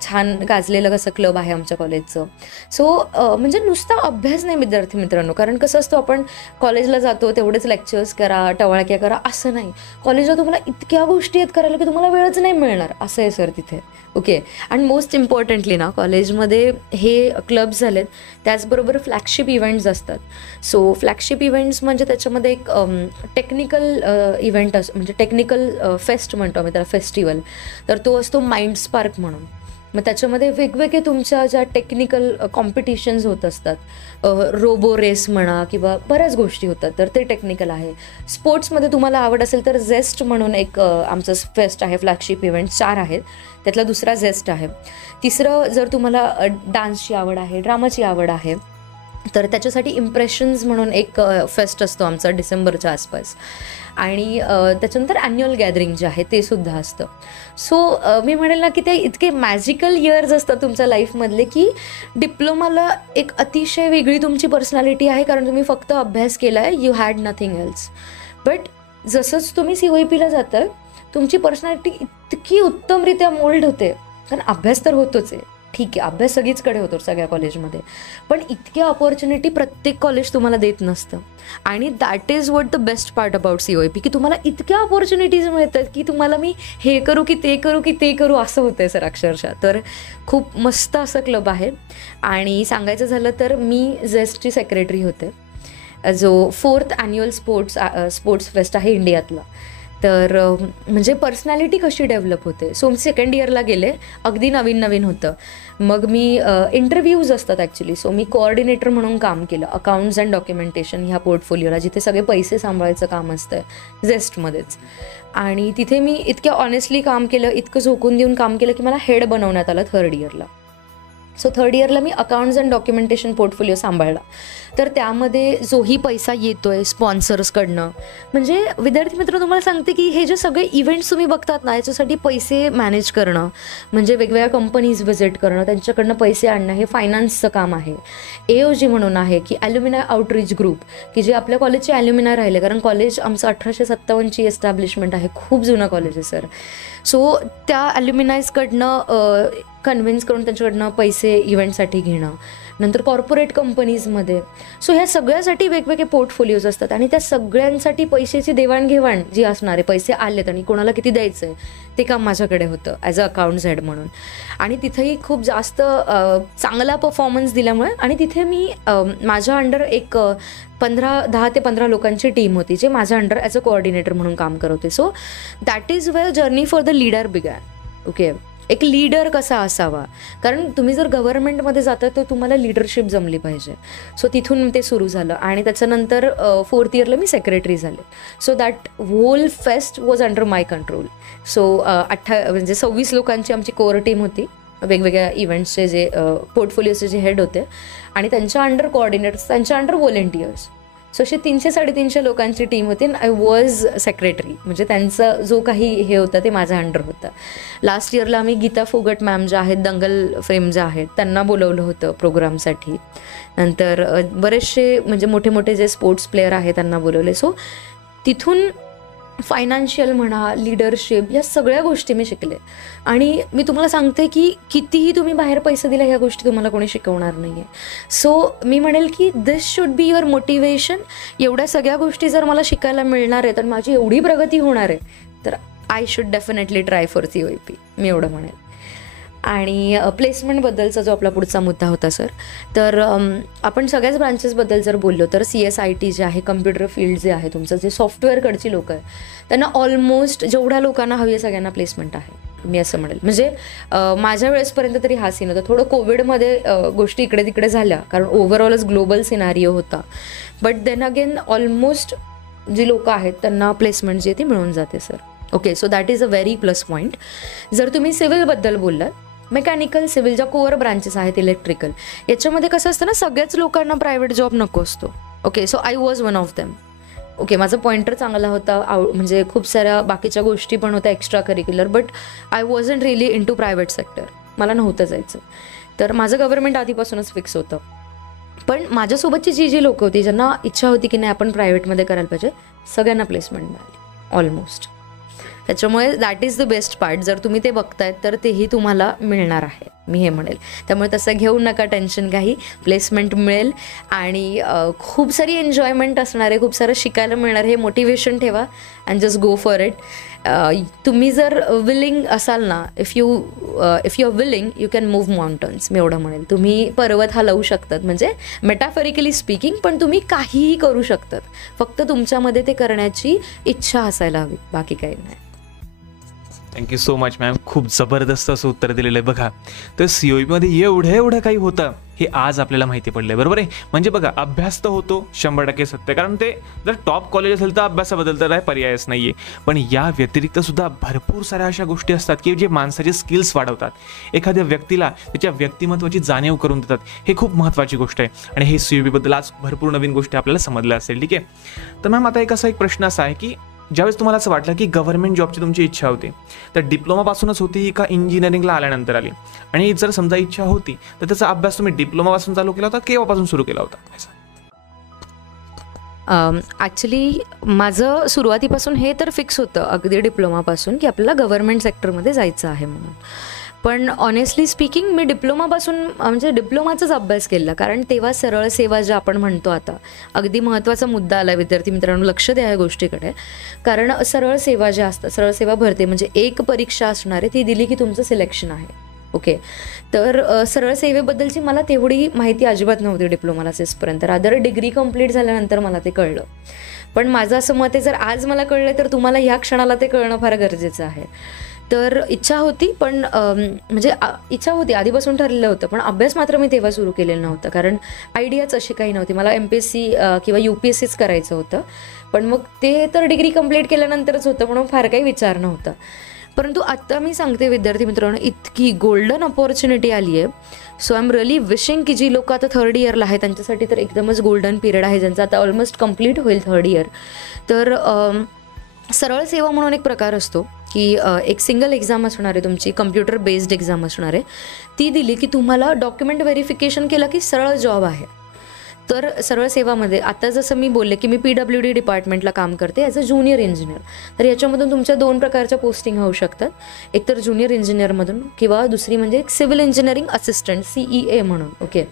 छान गाजलेलं असं क्लब आहे आमच्या कॉलेजचं. सो म्हणजे नुसता अभ्यास नाही विद्यार्थी मित्रांनो, कारण कसं असतं आपण कॉलेजला जातो तेवढेच लेक्चर्स करा, टवाळक्या करा असं नाही. कॉलेजला तुम्हाला इतक्या गोष्टी आहेत करायला की तुम्हाला वेळच नाही मिळणार असं आहे सर तिथे. ओके, आणि मोस्ट इम्पॉर्टंटली ना कॉलेजमध्ये हे क्लब्स झालेत, त्याचबरोबर फ्लॅगशिप इव्हेंट्स असतात. सो फ्लॅगशिप इव्हेंट्स म्हणजे त्याच्यामध्ये एक टेक्निकल इव्हेंट म्हणजे टेक्निकल फेस्ट म्हणतो आम्ही त्याला, फेस्टिवल. तर तो असतो माइंड स्पार्क म्हणून. मग त्याच्यामध्ये वेगवेगळे तुमच्या ज्या टेक्निकल कॉम्पिटिशन्स होत असतात, रोबो रेस म्हणा किंवा बऱ्याच गोष्टी होतात, तर ते टेक्निकल आहे. स्पोर्ट्समध्ये तुम्हाला आवड असेल तर झेस्ट म्हणून एक आमचं फेस्ट आहे, फ्लॅगशिप इव्हेंट 4 आहेत, त्यातला दुसरा झेस्ट आहे. तिसरं, जर तुम्हाला डान्सची आवड आहे, ड्रामाची आवड आहे तर त्याच्यासाठी इम्प्रेशन्स म्हणून एक फेस्ट असतो आमचा डिसेंबरच्या आसपास. आणि त्याच्यानंतर ॲन्युअल गॅदरिंग जे आहे ते सुद्धा असतं. सो मी म्हणेल ना की ते इतके मॅजिकल इयर्स असतात तुमच्या लाईफमधले की डिप्लोमाला एक अतिशय वेगळी तुमची पर्सनॅलिटी आहे, कारण तुम्ही फक्त अभ्यास केला आहे, you had nothing else. But जसंच तुम्ही COEPला जाता तुमची पर्सनॅलिटी इतकी उत्तमरित्या मोल्ड होते, कारण अभ्यास तर होतोच आहे, ठीक आहे, अभ्यास सगळीचकडे होतो सगळ्या कॉलेजमध्ये, पण इतक्या ऑपॉर्च्युनिटी प्रत्येक कॉलेज तुम्हाला देत नसतं. आणि that is what the best part about COEP, की तुम्हाला इतक्या ऑपॉर्च्युनिटीज मिळतात की तुम्हाला मी हे करू की ते करू की ते करू असं होतं आहे सर अक्षरशः. तर खूप मस्त असं क्लब आहे. आणि सांगायचं झालं तर मी झेस्टची सेक्रेटरी होते, जो 4th ॲन्युअल स्पोर्ट्स फेस्ट आहे इंडियातला. तर म्हणजे पर्सनॅलिटी कशी डेव्हलप होते. सो मी सेकंड इयरला गेले, अगदी नवीन होतं. मग मी इंटरव्ह्यूज असतात ॲक्च्युली, सो मी कोऑर्डिनेटर म्हणून काम केलं अकाउंट्स अँड डॉक्युमेंटेशन ह्या पोर्टफोलिओला, जिथे सगळे पैसे सांभाळायचं काम असतं झेस्टमध्येच. आणि तिथे मी इतक्या ऑनेस्टली काम केलं, इतकं झोकून देऊन काम केलं की मला हेड बनवण्यात आलं 3rd इयरला. सो 3rd इयरला मी अकाउंट्स अँड डॉक्युमेंटेशन पोर्टफोलिओ सांभाळला. तर त्यामध्ये जोही पैसा येतोय स्पॉन्सर्सकडनं, म्हणजे विद्यार्थी मित्र तुम्हाला सांगते की हे जे सगळे इव्हेंट्स तुम्ही बघतात ना, याच्यासाठी पैसे मॅनेज करणं, म्हणजे वेगवेगळ्या कंपनीज व्हिजिट करणं, त्यांच्याकडनं पैसे आणणं, हे फायनान्सचं काम आहे. AOG म्हणून आहे की ॲल्युमिनाय आउटरीच ग्रुप, की जे आपल्या कॉलेजचे ॲल्युमिनाय राहिले, कारण कॉलेज आमचं 1857ची एस्टॅब्लिशमेंट आहे, खूप जुनं कॉलेज आहे सर. सो त्या ॲल्युमिनायजकडनं कन्व्हिन्स करून त्यांच्याकडनं पैसे इव्हेंटसाठी घेणं, नंतर कॉर्पोरेट कंपनीजमध्ये. सो ह्या सगळ्यासाठी वेगवेगळे पोर्टफोलिओज असतात आणि त्या सगळ्यांसाठी पैशाची देवाणघेवाण जी असणार आहे, पैसे आलेत आणि कोणाला किती द्यायचं आहे ते काम माझ्याकडे होतं ॲज अ अकाउंट्स हेड म्हणून. आणि तिथेही खूप जास्त चांगला परफॉर्मन्स दिल्यामुळे आणि तिथे मी माझ्या अंडर एक 10 ते 15 लोकांची टीम होती जे माझ्या अंडर ॲज अ कोऑर्डिनेटर म्हणून काम करत होते. So that is where journey for the leader begin. Okay, एक लीडर कसा असावा, कारण तुम्ही जर गव्हर्नमेंटमध्ये जाता तर तुम्हाला लिडरशिप जमली पाहिजे. सो तिथून ते सुरू झालं आणि त्याच्यानंतर 4th इयरला मी सेक्रेटरी झाले. So that whole fest was under my control. So 26 लोकांची आमची कोअर टीम होती, वेगवेगळ्या इव्हेंट्सचे जे पोर्टफोलिओचे जे हेड होते आणि त्यांच्या अंडर कोऑर्डिनेटर्स, त्यांच्या अंडर व्हॉलेंटियर्स. सो अशी 300-350 लोकांची टीम होती. आय वॉज सेक्रेटरी, म्हणजे त्यांचा जो काही हे होतं ते माझ्या अंडर होतं. लास्ट इयरला आम्ही गीता फोगट मॅम ज्या आहेत, दंगल फ्रेम ज्या आहेत, त्यांना बोलवलं होतं प्रोग्रामसाठी. नंतर बरेचसे म्हणजे मोठे मोठे जे स्पोर्ट्स प्लेयर आहेत त्यांना बोलवले. सो तिथून फायनान्शियल म्हणा, लिडरशिप, या सगळ्या गोष्टी मी शिकले. आणि मी तुम्हाला सांगते की कितीही तुम्ही बाहेर पैसे दिले ह्या गोष्टी तुम्हाला कोणी शिकवणार नाही आहे. सो मी म्हणेल की दिस शुड बी युअर मोटिवेशन. एवढ्या सगळ्या गोष्टी जर मला शिकायला मिळणार आहेत आणि माझी एवढी प्रगती होणार आहे तर I should definitely try for COAP, मी एवढं म्हणेल. आणि प्लेसमेंटबद्दलचा जो आपला पुढचा मुद्दा होता सर, तर आपण सगळ्याच ब्रांचेसबद्दल जर बोललो तर CSIT जे आहे, कम्प्युटर फील्ड जे आहे तुमचं, जे सॉफ्टवेअरकडची लोकं आहे त्यांना ऑलमोस्ट जेवढ्या लोकांना हवी आहे सगळ्यांना प्लेसमेंट आहे, मी असं म्हणेल. म्हणजे माझ्या वेळेसपर्यंत तरी हा सीन होता. थोडं कोविडमध्ये गोष्टी इकडे तिकडे झाल्या कारण ओव्हरऑलच ग्लोबल सिनारिओ होता. बट देन अगेन ऑलमोस्ट जी लोकं आहेत त्यांना प्लेसमेंट जी आहे ती मिळून जाते sir. Okay, so that is a very plus point. जर तुम्ही सिव्हिलबद्दल बोललात, मेकॅनिकल, सिव्हिल ज्या कोअर ब्रांचेस आहेत, इलेक्ट्रिकल, याच्यामध्ये कसं असतं ना, सगळ्याच लोकांना प्रायव्हेट जॉब नको असतो. Okay, so I was one of them. Okay, माझा पॉइंटर चांगला होता, म्हणजे खूप साऱ्या बाकीच्या गोष्टी पण होत्या extra curricular, but I wasn't really into private sector. मला नव्हतं जायचं. तर माझं गव्हर्नमेंट आधीपासूनच फिक्स होतं. पण माझ्यासोबतची जी लोकं होती ज्यांना इच्छा होती की नाही आपण प्रायव्हेटमध्ये करायला पाहिजे, सगळ्यांना प्लेसमेंट मिळाली ऑलमोस्ट. त्याच्यामुळे that is the best part. जर तुम्ही ते बघतायत तर तेही तुम्हाला मिळणार आहे, मी हे म्हणेल. त्यामुळे तसं घेऊ नका टेन्शन काही, प्लेसमेंट मिळेल आणि खूप सारी एन्जॉयमेंट असणार आहे, खूप सारं शिकायला मिळणार, हे मोटिवेशन ठेवा and just go for it. तुम्ही जर विलिंग असाल ना, if you are willing you can move mountains, मी एवढं म्हणेल. तुम्ही पर्वत हलवू शकतात, म्हणजे मेटाफरिकली स्पीकिंग, पण तुम्ही काहीही करू शकतात. फक्त तुमच्यामध्ये ते करण्याची इच्छा असायला हवी, बाकी काही नाही. थँक्यू सो मच मॅम, खूप जबरदस्त असं उत्तर दिलेलं आहे. बघा, तर COAPमध्ये एवढं काही होतं हे आज आपल्याला माहिती पडलं आहे, बरोबर आहे. म्हणजे बघा, अभ्यास तर होतो 100% सत्य, कारण ते जर टॉप कॉलेज असेल तर अभ्यासाबद्दल तर काय पर्यायच नाही आहे. पण या व्यतिरिक्त सुद्धा भरपूर साऱ्या अशा गोष्टी असतात की जे माणसाचे स्किल्स वाढवतात, एखाद्या व्यक्तीला त्याच्या व्यक्तिमत्वाची जाणीव करून देतात. हे खूप महत्त्वाची गोष्ट आहे आणि हे COAPबद्दल आज भरपूर नवीन गोष्टी आपल्याला समजल्या असेल. ठीक आहे, तर मॅम आता एक प्रश्न असा आहे की ज्यावेळेस तुम्हाला असं वाटलं की गव्हर्नमेंट जॉबची तुमची इच्छा होती, तर डिप्लोमापासूनच होती का इंजिनिअरिंगला आल्यानंतर आली? आणि जर समजा इच्छा होती तर त्याचा अभ्यास तुम्ही डिप्लोमापासून चालू केला होता, केव्हापासून सुरू केला होता? ॲक्च्युली माझं सुरुवातीपासून हे तर फिक्स होतं अगदी डिप्लोमापासून की आपल्याला गव्हर्नमेंट सेक्टरमध्ये जायचं आहे म्हणून. पण ऑनेस्टली स्पीकिंग मी डिप्लोमापासून म्हणजे डिप्लोमाचाच अभ्यास केला, कारण तेव्हा सरळ सेवा ज्या आपण म्हणतो, आता अगदी महत्त्वाचा मुद्दा आला विद्यार्थी मित्रांनो, लक्ष द्या या गोष्टीकडे. कारण सरळ सेवा ज्या असतात, सरळ सेवा भरते म्हणजे एक परीक्षा असणार आहे, ती दिली की तुमचं सिलेक्शन आहे. ओके, तर सरळ सेवेबद्दलची मला तेवढी माहिती अजिबात नव्हती डिप्लोमाला असेसपर्यंत. रादर डिग्री कंप्लीट झाल्यानंतर मला ते कळलं. पण माझं असं मत आहे, जर आज मला कळलं तर तुम्हाला ह्या क्षणाला ते कळणं फार गरजेचं आहे. तर इच्छा होती, पण म्हणजे इच्छा होती, आधीपासून ठरलेलं होतं, पण अभ्यास मात्र मी तेव्हा सुरू केलेला नव्हता, कारण आयडियाच अशी काही नव्हती. मला MPSC किंवा UPSCच करायचं होतं, पण मग ते तर डिग्री कंप्लीट केल्यानंतरच होतं, म्हणून फार काही विचार नव्हता. परंतु आत्ता मी सांगते विद्यार्थी मित्रांनो, इतकी गोल्डन अपॉर्च्युनिटी आली आहे. So I am really wishing की जी लोकं आता 3rd इयरला आहे त्यांच्यासाठी तर एकदमच गोल्डन पिरियड आहे, ज्यांचा आता ऑलमोस्ट कंप्लीट होईल 3rd इयर. तर सरळ सेवा म्हणून एक प्रकार असतो की एक सिंगल एक्झाम असणार आहे तुमची, कम्प्युटर बेस्ड एक्झाम असणार आहे. ती दिली की तुम्हाला डॉक्युमेंट व्हेरिफिकेशन केलं की सरळ जॉब आहे. तर सरळ सेवामध्ये आता जसं मी बोलले की मी PWD डिपार्टमेंटला काम करते ॲज अ ज्युनियर इंजिनियर. तर याच्यामधून तुमच्या 2 प्रकारच्या पोस्टिंग होऊ शकतात. एक तर ज्युनियर इंजिनियरमधून किंवा दुसरी म्हणजे एक सिव्हिल इंजिनिअरिंग असिस्टंट CEA म्हणून. ओके,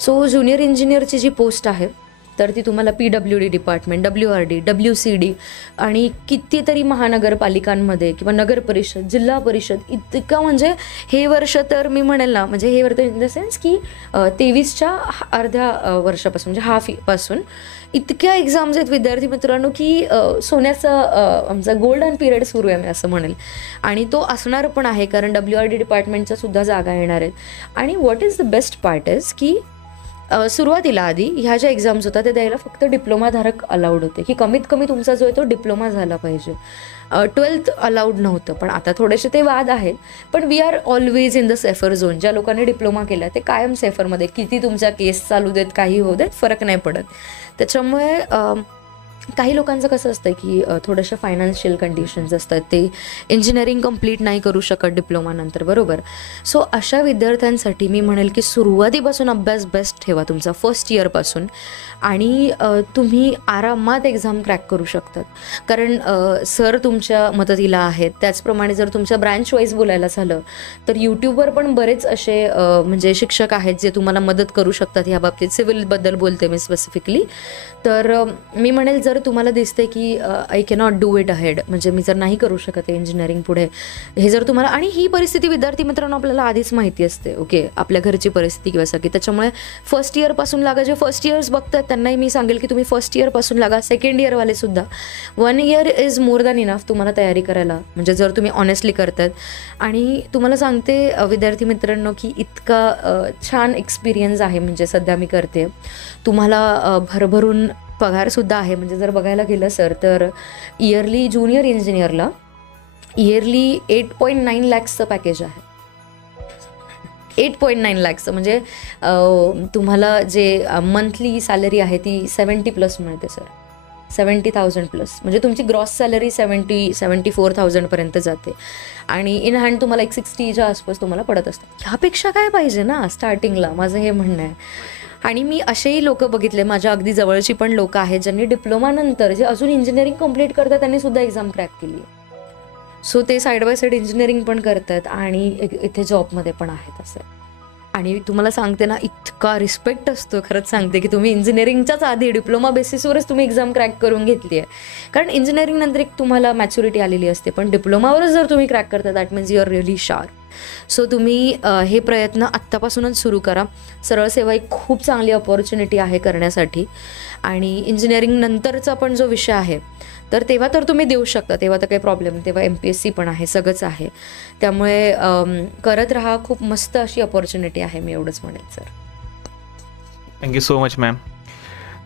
सो ज्युनियर इंजिनियरची जी पोस्ट आहे तर ती तुम्हाला PWD डिपार्टमेंट, WRD, WCD आणि कितीतरी महानगरपालिकांमध्ये किंवा नगर परिषद, जिल्हा परिषद, इतका म्हणजे हे वर्ष तर मी म्हणेल ना, म्हणजे हे वर्ष इन द सेन्स की 23च्या अर्ध्या वर्षापासून म्हणजे हाफपासून इतक्या एक्झाम्स आहेत विद्यार्थी मित्रांनो की सोन्याचा आमचा गोल्डन पिरियड सुरू आहे मी असं म्हणेल. आणि तो असणार पण आहे कारण WRD डिपार्टमेंटच्या सुद्धा जागा येणार आहेत. आणि what is the best part is की सुरुवातीला आधी ह्या ज्या एक्झाम्स होत्या ते द्यायला फक्त डिप्लोमाधारक अलाउड होते की कमीत कमी तुमचा जो आहे तो डिप्लोमा झाला पाहिजे. 12th अलाउड नव्हतं, पण आता थोडेसे ते वाद आहेत. पण we are always in the safer zone. ज्या लोकांनी डिप्लोमा केला ते कायम सेफरमध्ये, किती तुमच्या केस चालू देत काही होऊ देत फरक नाही पडत. त्याच्यामुळे काही लोकांचं कसं असतं की थोड्याशा फायनान्शियल कंडिशन्स असतात, ते इंजिनिअरिंग कंप्लीट नाही करू शकत डिप्लोमानंतर, बरोबर. सो अशा विद्यार्थ्यांसाठी मी म्हणेल की सुरुवातीपासून अभ्यास बेस्ट ठेवा तुमचा, फर्स्ट इयरपासून, आणि तुम्ही आरामात एक्झाम क्रॅक करू शकतात कारण सर तुमच्या मदतीला आहेत. त्याचप्रमाणे जर तुमच्या ब्रँच वाईज बोलायला झालं तर यूट्यूबवर पण बरेच असे म्हणजे शिक्षक आहेत जे तुम्हाला मदत करू शकतात ह्या बाबतीत. सिव्हिलबद्दल बोलते मी स्पेसिफिकली. तर मी म्हणेल जर तुम्हाला दिसते की I cannot do it ahead, म्हणजे मी जर नाही करू शकत आहे इंजिनिअरिंग पुढे, हे जर तुम्हाला, आणि ही परिस्थिती विद्यार्थी मित्रांनो आपल्याला आधीच माहिती असते, ओके, आपल्या घरची परिस्थिती किंवा सगळी. त्याच्यामुळे फर्स्ट इयरपासून लागा. जे फर्स्ट इयर्स बघतात त्यांनाही मी सांगेल की तुम्ही फर्स्ट इयरपासून लागा. सेकंड इयरवाले सुद्धा 1 year is more than enough तुम्हाला तयारी करायला, म्हणजे जर तुम्ही ऑनेस्टली करतात. आणि तुम्हाला सांगते विद्यार्थी मित्रांनो की इतका छान एक्सपिरियन्स आहे, म्हणजे सध्या मी करते. तुम्हाला भरभरून पगारसुद्धा आहे. म्हणजे जर बघायला गेलं सर तर इयरली ज्युनियर इंजिनियरला इयरली 8.9 लॅक्सचं पॅकेज आहे. 8.9 लॅक्सचं म्हणजे तुम्हाला जे मंथली सॅलरी आहे ती 70+ मिळते सर, 70,000 प्लस. म्हणजे तुमची ग्रॉस सॅलरी 74,000पर्यंत जाते आणि इन हँड तुम्हाला 60च्या आसपास तुम्हाला पडत असतं. ह्यापेक्षा काय पाहिजे ना स्टार्टिंगला, माझं हे म्हणणं आहे. आणि मी असेही लोक बघितले, माझ्या अगदी जवळची पण लोक आहेत ज्यांनी डिप्लोमानंतर जे अजून इंजिनिअरिंग कंप्लीट करतात त्यांनी सुद्धा एक्झाम क्रॅक केली. सो ते साईड बाय साईड इंजिनिअरिंग पण करतात आणि इथे जॉबमध्ये पण आहेत असं. आणि तुम्हाला सांगते ना, इतका रिस्पेक्ट असतो, खरंच सांगते की तुम्ही इंजिनिअरिंगच्याच आधी डिप्लोमा बेसिसवरच तुम्ही एक्झाम क्रॅक करून घेतली आहे. कारण इंजिनिअरिंग नंतर एक तुम्हाला मॅच्युरिटी आलेली असते, पण डिप्लोमावरच जर तुम्ही क्रॅक करता that means you are really sharp. So तुम्ही हे प्रयत्न आत्तापासूनच सुरू करा. सरळ सेवा एक खूप चांगली अपॉर्च्युनिटी आहे करण्यासाठी. आणि इंजिनिअरिंग नंतरचा पण जो विषय आहे तर तेव्हा तर तुम्ही देऊ शकता, तेव्हा तर काही प्रॉब्लेम, तेव्हा MPSC पण आहे, सगळंच आहे. त्यामुळे करत राहा, खूप मस्त अशी अपॉर्च्युनिटी आहे, मी एवढंच म्हणेल sir. Thank you so much ma'am.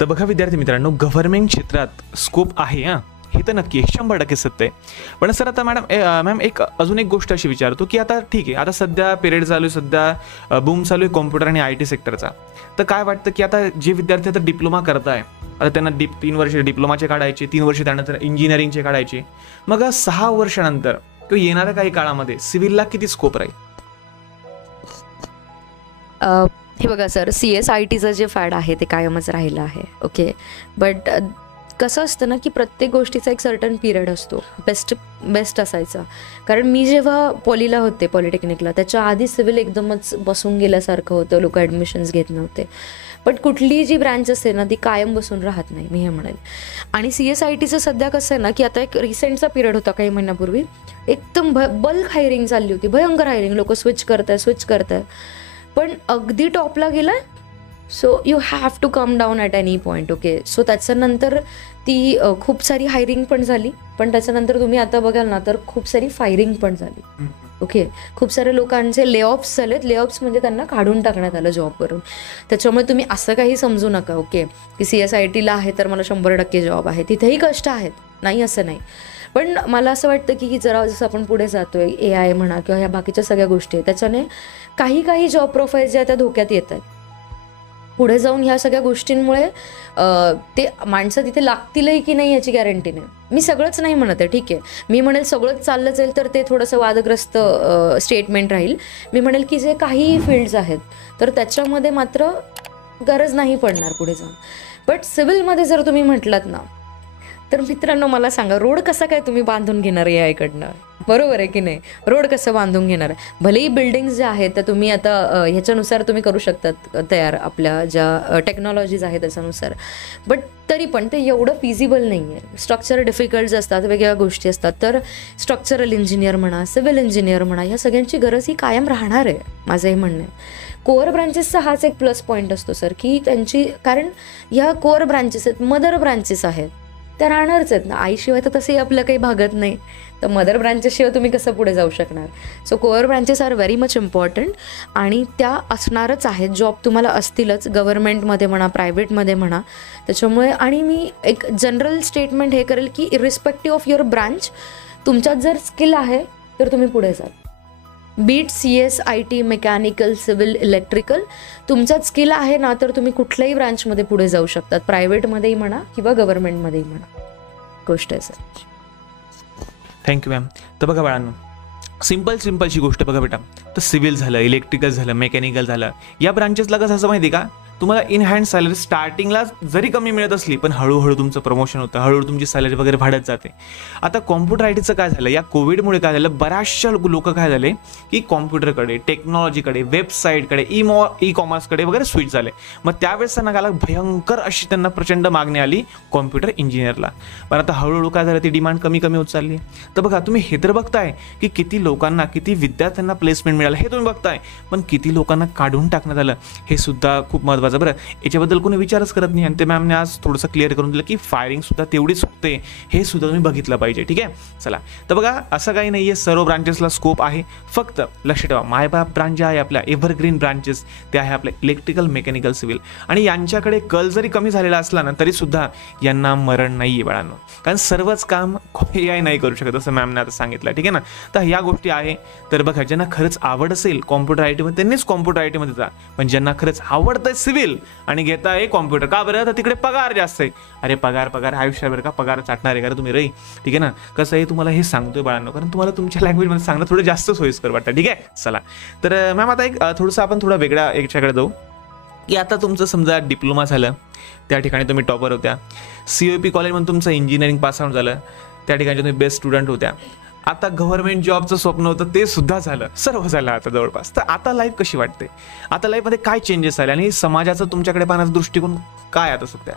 तर बघा विद्यार्थी मित्रांनो, गव्हर्नमेंट क्षेत्रात स्कोप आहे हां, हे तर नक्की 100% सत्य आहे. पण सर आता मॅम अजून एक गोष्ट अशी विचारतो की आता ठीक आहे, आता सध्या पिरियड चालू आहे, सध्या बूम चालू आहे कॉम्प्युटर आणि IT सेक्टरचा. तर काय वाटतं की आता जे विद्यार्थी आता डिप्लोमा करताय, आता त्यांना 3 वर्ष डिप्लोमाचे काढायचे, 3 वर्ष त्यानंतर इंजिनिअरिंगचे काढायचे, मग 6 वर्षानंतर किंवा येणाऱ्या काही काळामध्ये सिव्हिलला किती स्कोप राहील? हे बघा सर, CSITचं जे फॅड आहे ते कायमच राहिलं आहे, ओके. बट कसं असतं ना की प्रत्येक गोष्टीचा एक सर्टन पिरियड असतो, बेस्ट असायचा. कारण मी जेव्हा पॉलीला होते, पॉलिटेक्निकला, त्याच्या आधी सिव्हिल एकदमच बसून गेल्यासारखं होतं, लोक ॲडमिशन्स घेत नव्हते. बट कुठली जी ब्रँच असते ना ती कायम बसून राहत नाही, मी हे म्हणेल. आणि CSITचं सध्या कसं आहे ना की आता एक रिसेंटचा पिरियड होता काही महिन्यापूर्वी, एकदम बल्क हायरिंग चालली होती, भयंकर हायरिंग, लोक स्विच करताय. पण अगदी टॉपला गेला, so you have to come down at any point, okay. So त्याच्यानंतर ती खूप सारी हायरिंग पण झाली, पण त्याच्यानंतर तुम्ही आता बघाल ना तर खूप सारी फायरिंग पण झाली, ओके. खूप सारे लोकांचे लेऑफ्स झालेत. लेऑफ्स म्हणजे त्यांना काढून टाकण्यात आलं जॉबवरून. त्याच्यामुळे तुम्ही असं काही समजू नका, ओके, की CSITला आहे तर मला 100% जॉब आहे. तिथेही कष्ट आहेत, नाही असं नाही. पण मला असं वाटतं की जरा जसं आपण पुढे जातोय, AI म्हणा किंवा ह्या बाकीच्या सगळ्या गोष्टी आहेत, त्याच्याने काही जॉब प्रोफाईल ज्या त्या धोक्यात येत आहेत. पुढे जाऊन ह्या सगळ्या गोष्टींमुळे ते माणसं तिथे लागतीलही की नाही याची गॅरंटी नाही. मी सगळंच नाही म्हणत आहे, ठीक आहे. मी म्हणेल सगळंच चाललं जाईल तर ते थोडंसं वादग्रस्त स्टेटमेंट राहील. मी म्हणेल की जे काही फील्ड्स आहेत तर त्याच्यामध्ये मात्र गरज नाही पडणार पुढे जाऊन. बट सिव्हिलमध्ये जर तुम्ही म्हटलात ना, तर मित्रांनो मला सांगा, रोड कसा काय तुम्ही बांधून घेणार आहे याकडनं? बरोबर आहे की नाही? रोड कसं बांधून घेणार आहे? भलेही बिल्डिंग्स ज्या आहेत त्या तुम्ही आता ह्याच्यानुसार तुम्ही करू शकतात तयार, आपल्या ज्या टेक्नॉलॉजीज आहेत त्याच्यानुसार, बट तरी पण ते एवढं फिजिबल नाही आहे. स्ट्रक्चर डिफिकल्ट असतात, वेगवेगळ्या गोष्टी असतात. तर स्ट्रक्चरल इंजिनियर म्हणा, सिव्हिल इंजिनियर म्हणा, ह्या सगळ्यांची गरज ही कायम राहणार आहे, माझं हे म्हणणं आहे. कोअर ब्रांचेसचा हाच एक प्लस पॉईंट असतो सर, की त्यांची, कारण ह्या कोअर ब्रांचेस आहेत, मदर ब्रांचेस आहेत, त्या राहणारच आहेत ना. आईशिवाय तर तसंही आपलं काही भागत नाही, तर मदर ब्रांचेसशिवाय तुम्ही कसं पुढे जाऊ शकणार? So core branches are very much important आणि त्या असणारच आहेत. जॉब तुम्हाला असतीलच, गव्हर्नमेंटमध्ये म्हणा, प्रायव्हेटमध्ये म्हणा. त्याच्यामुळे आणि मी एक जनरल स्टेटमेंट हे करेल की इरिस्पेक्टिव्ह ऑफ युअर ब्रांच, तुमच्यात जर स्किल आहे तर तुम्ही पुढे जाल. Be it CS, IT, mechanical, civil, electrical, तुमच्यात स्किल आहे ना तर तुम्ही कुठल्याही ब्रांचमध्ये पुढे जाऊ शकतात, प्रायव्हेटमध्येही म्हणा किंवा गव्हर्नमेंटमध्येही म्हणा. गोष्ट आहे सर. Thank you ma'am. तर बघा बाळांनो, सिम्पलशी गोष्ट बघा बेटा, तर सिव्हिल झालं, इलेक्ट्रिकल झालं, मेकॅनिकल झालं, या ब्रांचेसला कसं असं माहिती आहे का, तुम्हाला इन हँड सॅलरी स्टार्टिंगला जरी कमी मिळत असली पण हळूहळू तुमचं प्रमोशन होतं, हळूहळू तुमची सॅलरी वगैरे वाढत जाते. आता कॉम्प्युटर ITचं काय झालं, या कोविडमुळे काय झालं, बऱ्याचशा लोक काय झाले की कॉम्प्युटरकडे, टेक्नॉलॉजीकडे, वेबसाईटकडे, ई कॉमर्सकडे वगैरे स्विच झाले. मग त्यावेळेस त्यांना काय भयंकर अशी त्यांना प्रचंड मागणी आली कॉम्प्युटर इंजिनियरला. पण आता हळूहळू काय झालं, ती डिमांड कमी होत चालली. तर बघा तुम्ही हे तर बघताय की किती लोकांना, किती विद्यार्थ्यांना प्लेसमेंट मिळालं हे तुम्ही बघताय, पण किती लोकांना काढून टाकण्यात आलं हे सुद्धा खूप महत्त्वाचं. बरं, याच्याबद्दल कोणी विचारच करत नाही आणि ते मॅमने आज थोडंसं क्लिअर करून दिलं की फायरिंग सुद्धा तेवढीच होते, हे सुद्धा तुम्ही बघितलं पाहिजे. ठीक आहे, चला. तर बघा असं काही नाही आहे, सर्व ब्रांचेसला स्कोप आहे. फक्त लक्ष ठेवा, मायबाप ब्रांच जे आहे आपल्या एव्हरग्रीन ब्रांचेस, ते आहे आपले इलेक्ट्रिकल, मेकॅनिकल, सिव्हिल. आणि यांच्याकडे कल जरी कमी झालेला असला ना तरी सुद्धा यांना मरण नाही आहे बाळांनो, कारण सर्वच काम AI नाही करू शकत असं मॅमने आता सांगितलं. ठीक आहे ना, तर ह्या गोष्टी आहे. तर बघा, ज्यांना खरंच आवड असेल कॉम्प्युटर ITमध्ये त्यांनीच कॉम्प्युटर ITमध्ये जा, पण ज्यांना खरंच आवडतंय सिव्हिल आणि घेता आहे कॉम्प्युटर, का बरं, तर तिकडे पगार जास्त आहे. अरे पगार आयुष्यावर का पगार चाटणार आहे का तुम्ही रे? ठीक आहे ना, कसं आहे तुम्हाला हे सांगतोय बाळांनो, कारण तुम्हाला तुमच्या लँग्वेजमध्ये सांगणं थोडं जास्त सोयीस्कर वाटतं. ठीक आहे, चला. तर मॅम आता एक थोडंसं आपण थोडा वेगळ्या याच्याकडे जाऊ, की आता तुमचं समजा डिप्लोमा झालं, त्या ठिकाणी तुम्ही टॉपर होत्या. COP कॉलेजमध्ये तुमचं इंजिनिअरिंग पास आउट झालं, त्या ठिकाणी तुम्ही बेस्ट स्टुडंट होत्या. आता गव्हर्नमेंट जॉबचं स्वप्न होतं ते सुद्धा झालं, सर्व झालं आता जवळपास. तर आता लाईफ कशी वाटते, आता लाईफमध्ये काय चेंजेस आले आणि समाजाचा तुमच्याकडे पाहण्याचा दृष्टिकोन काय आता सध्या?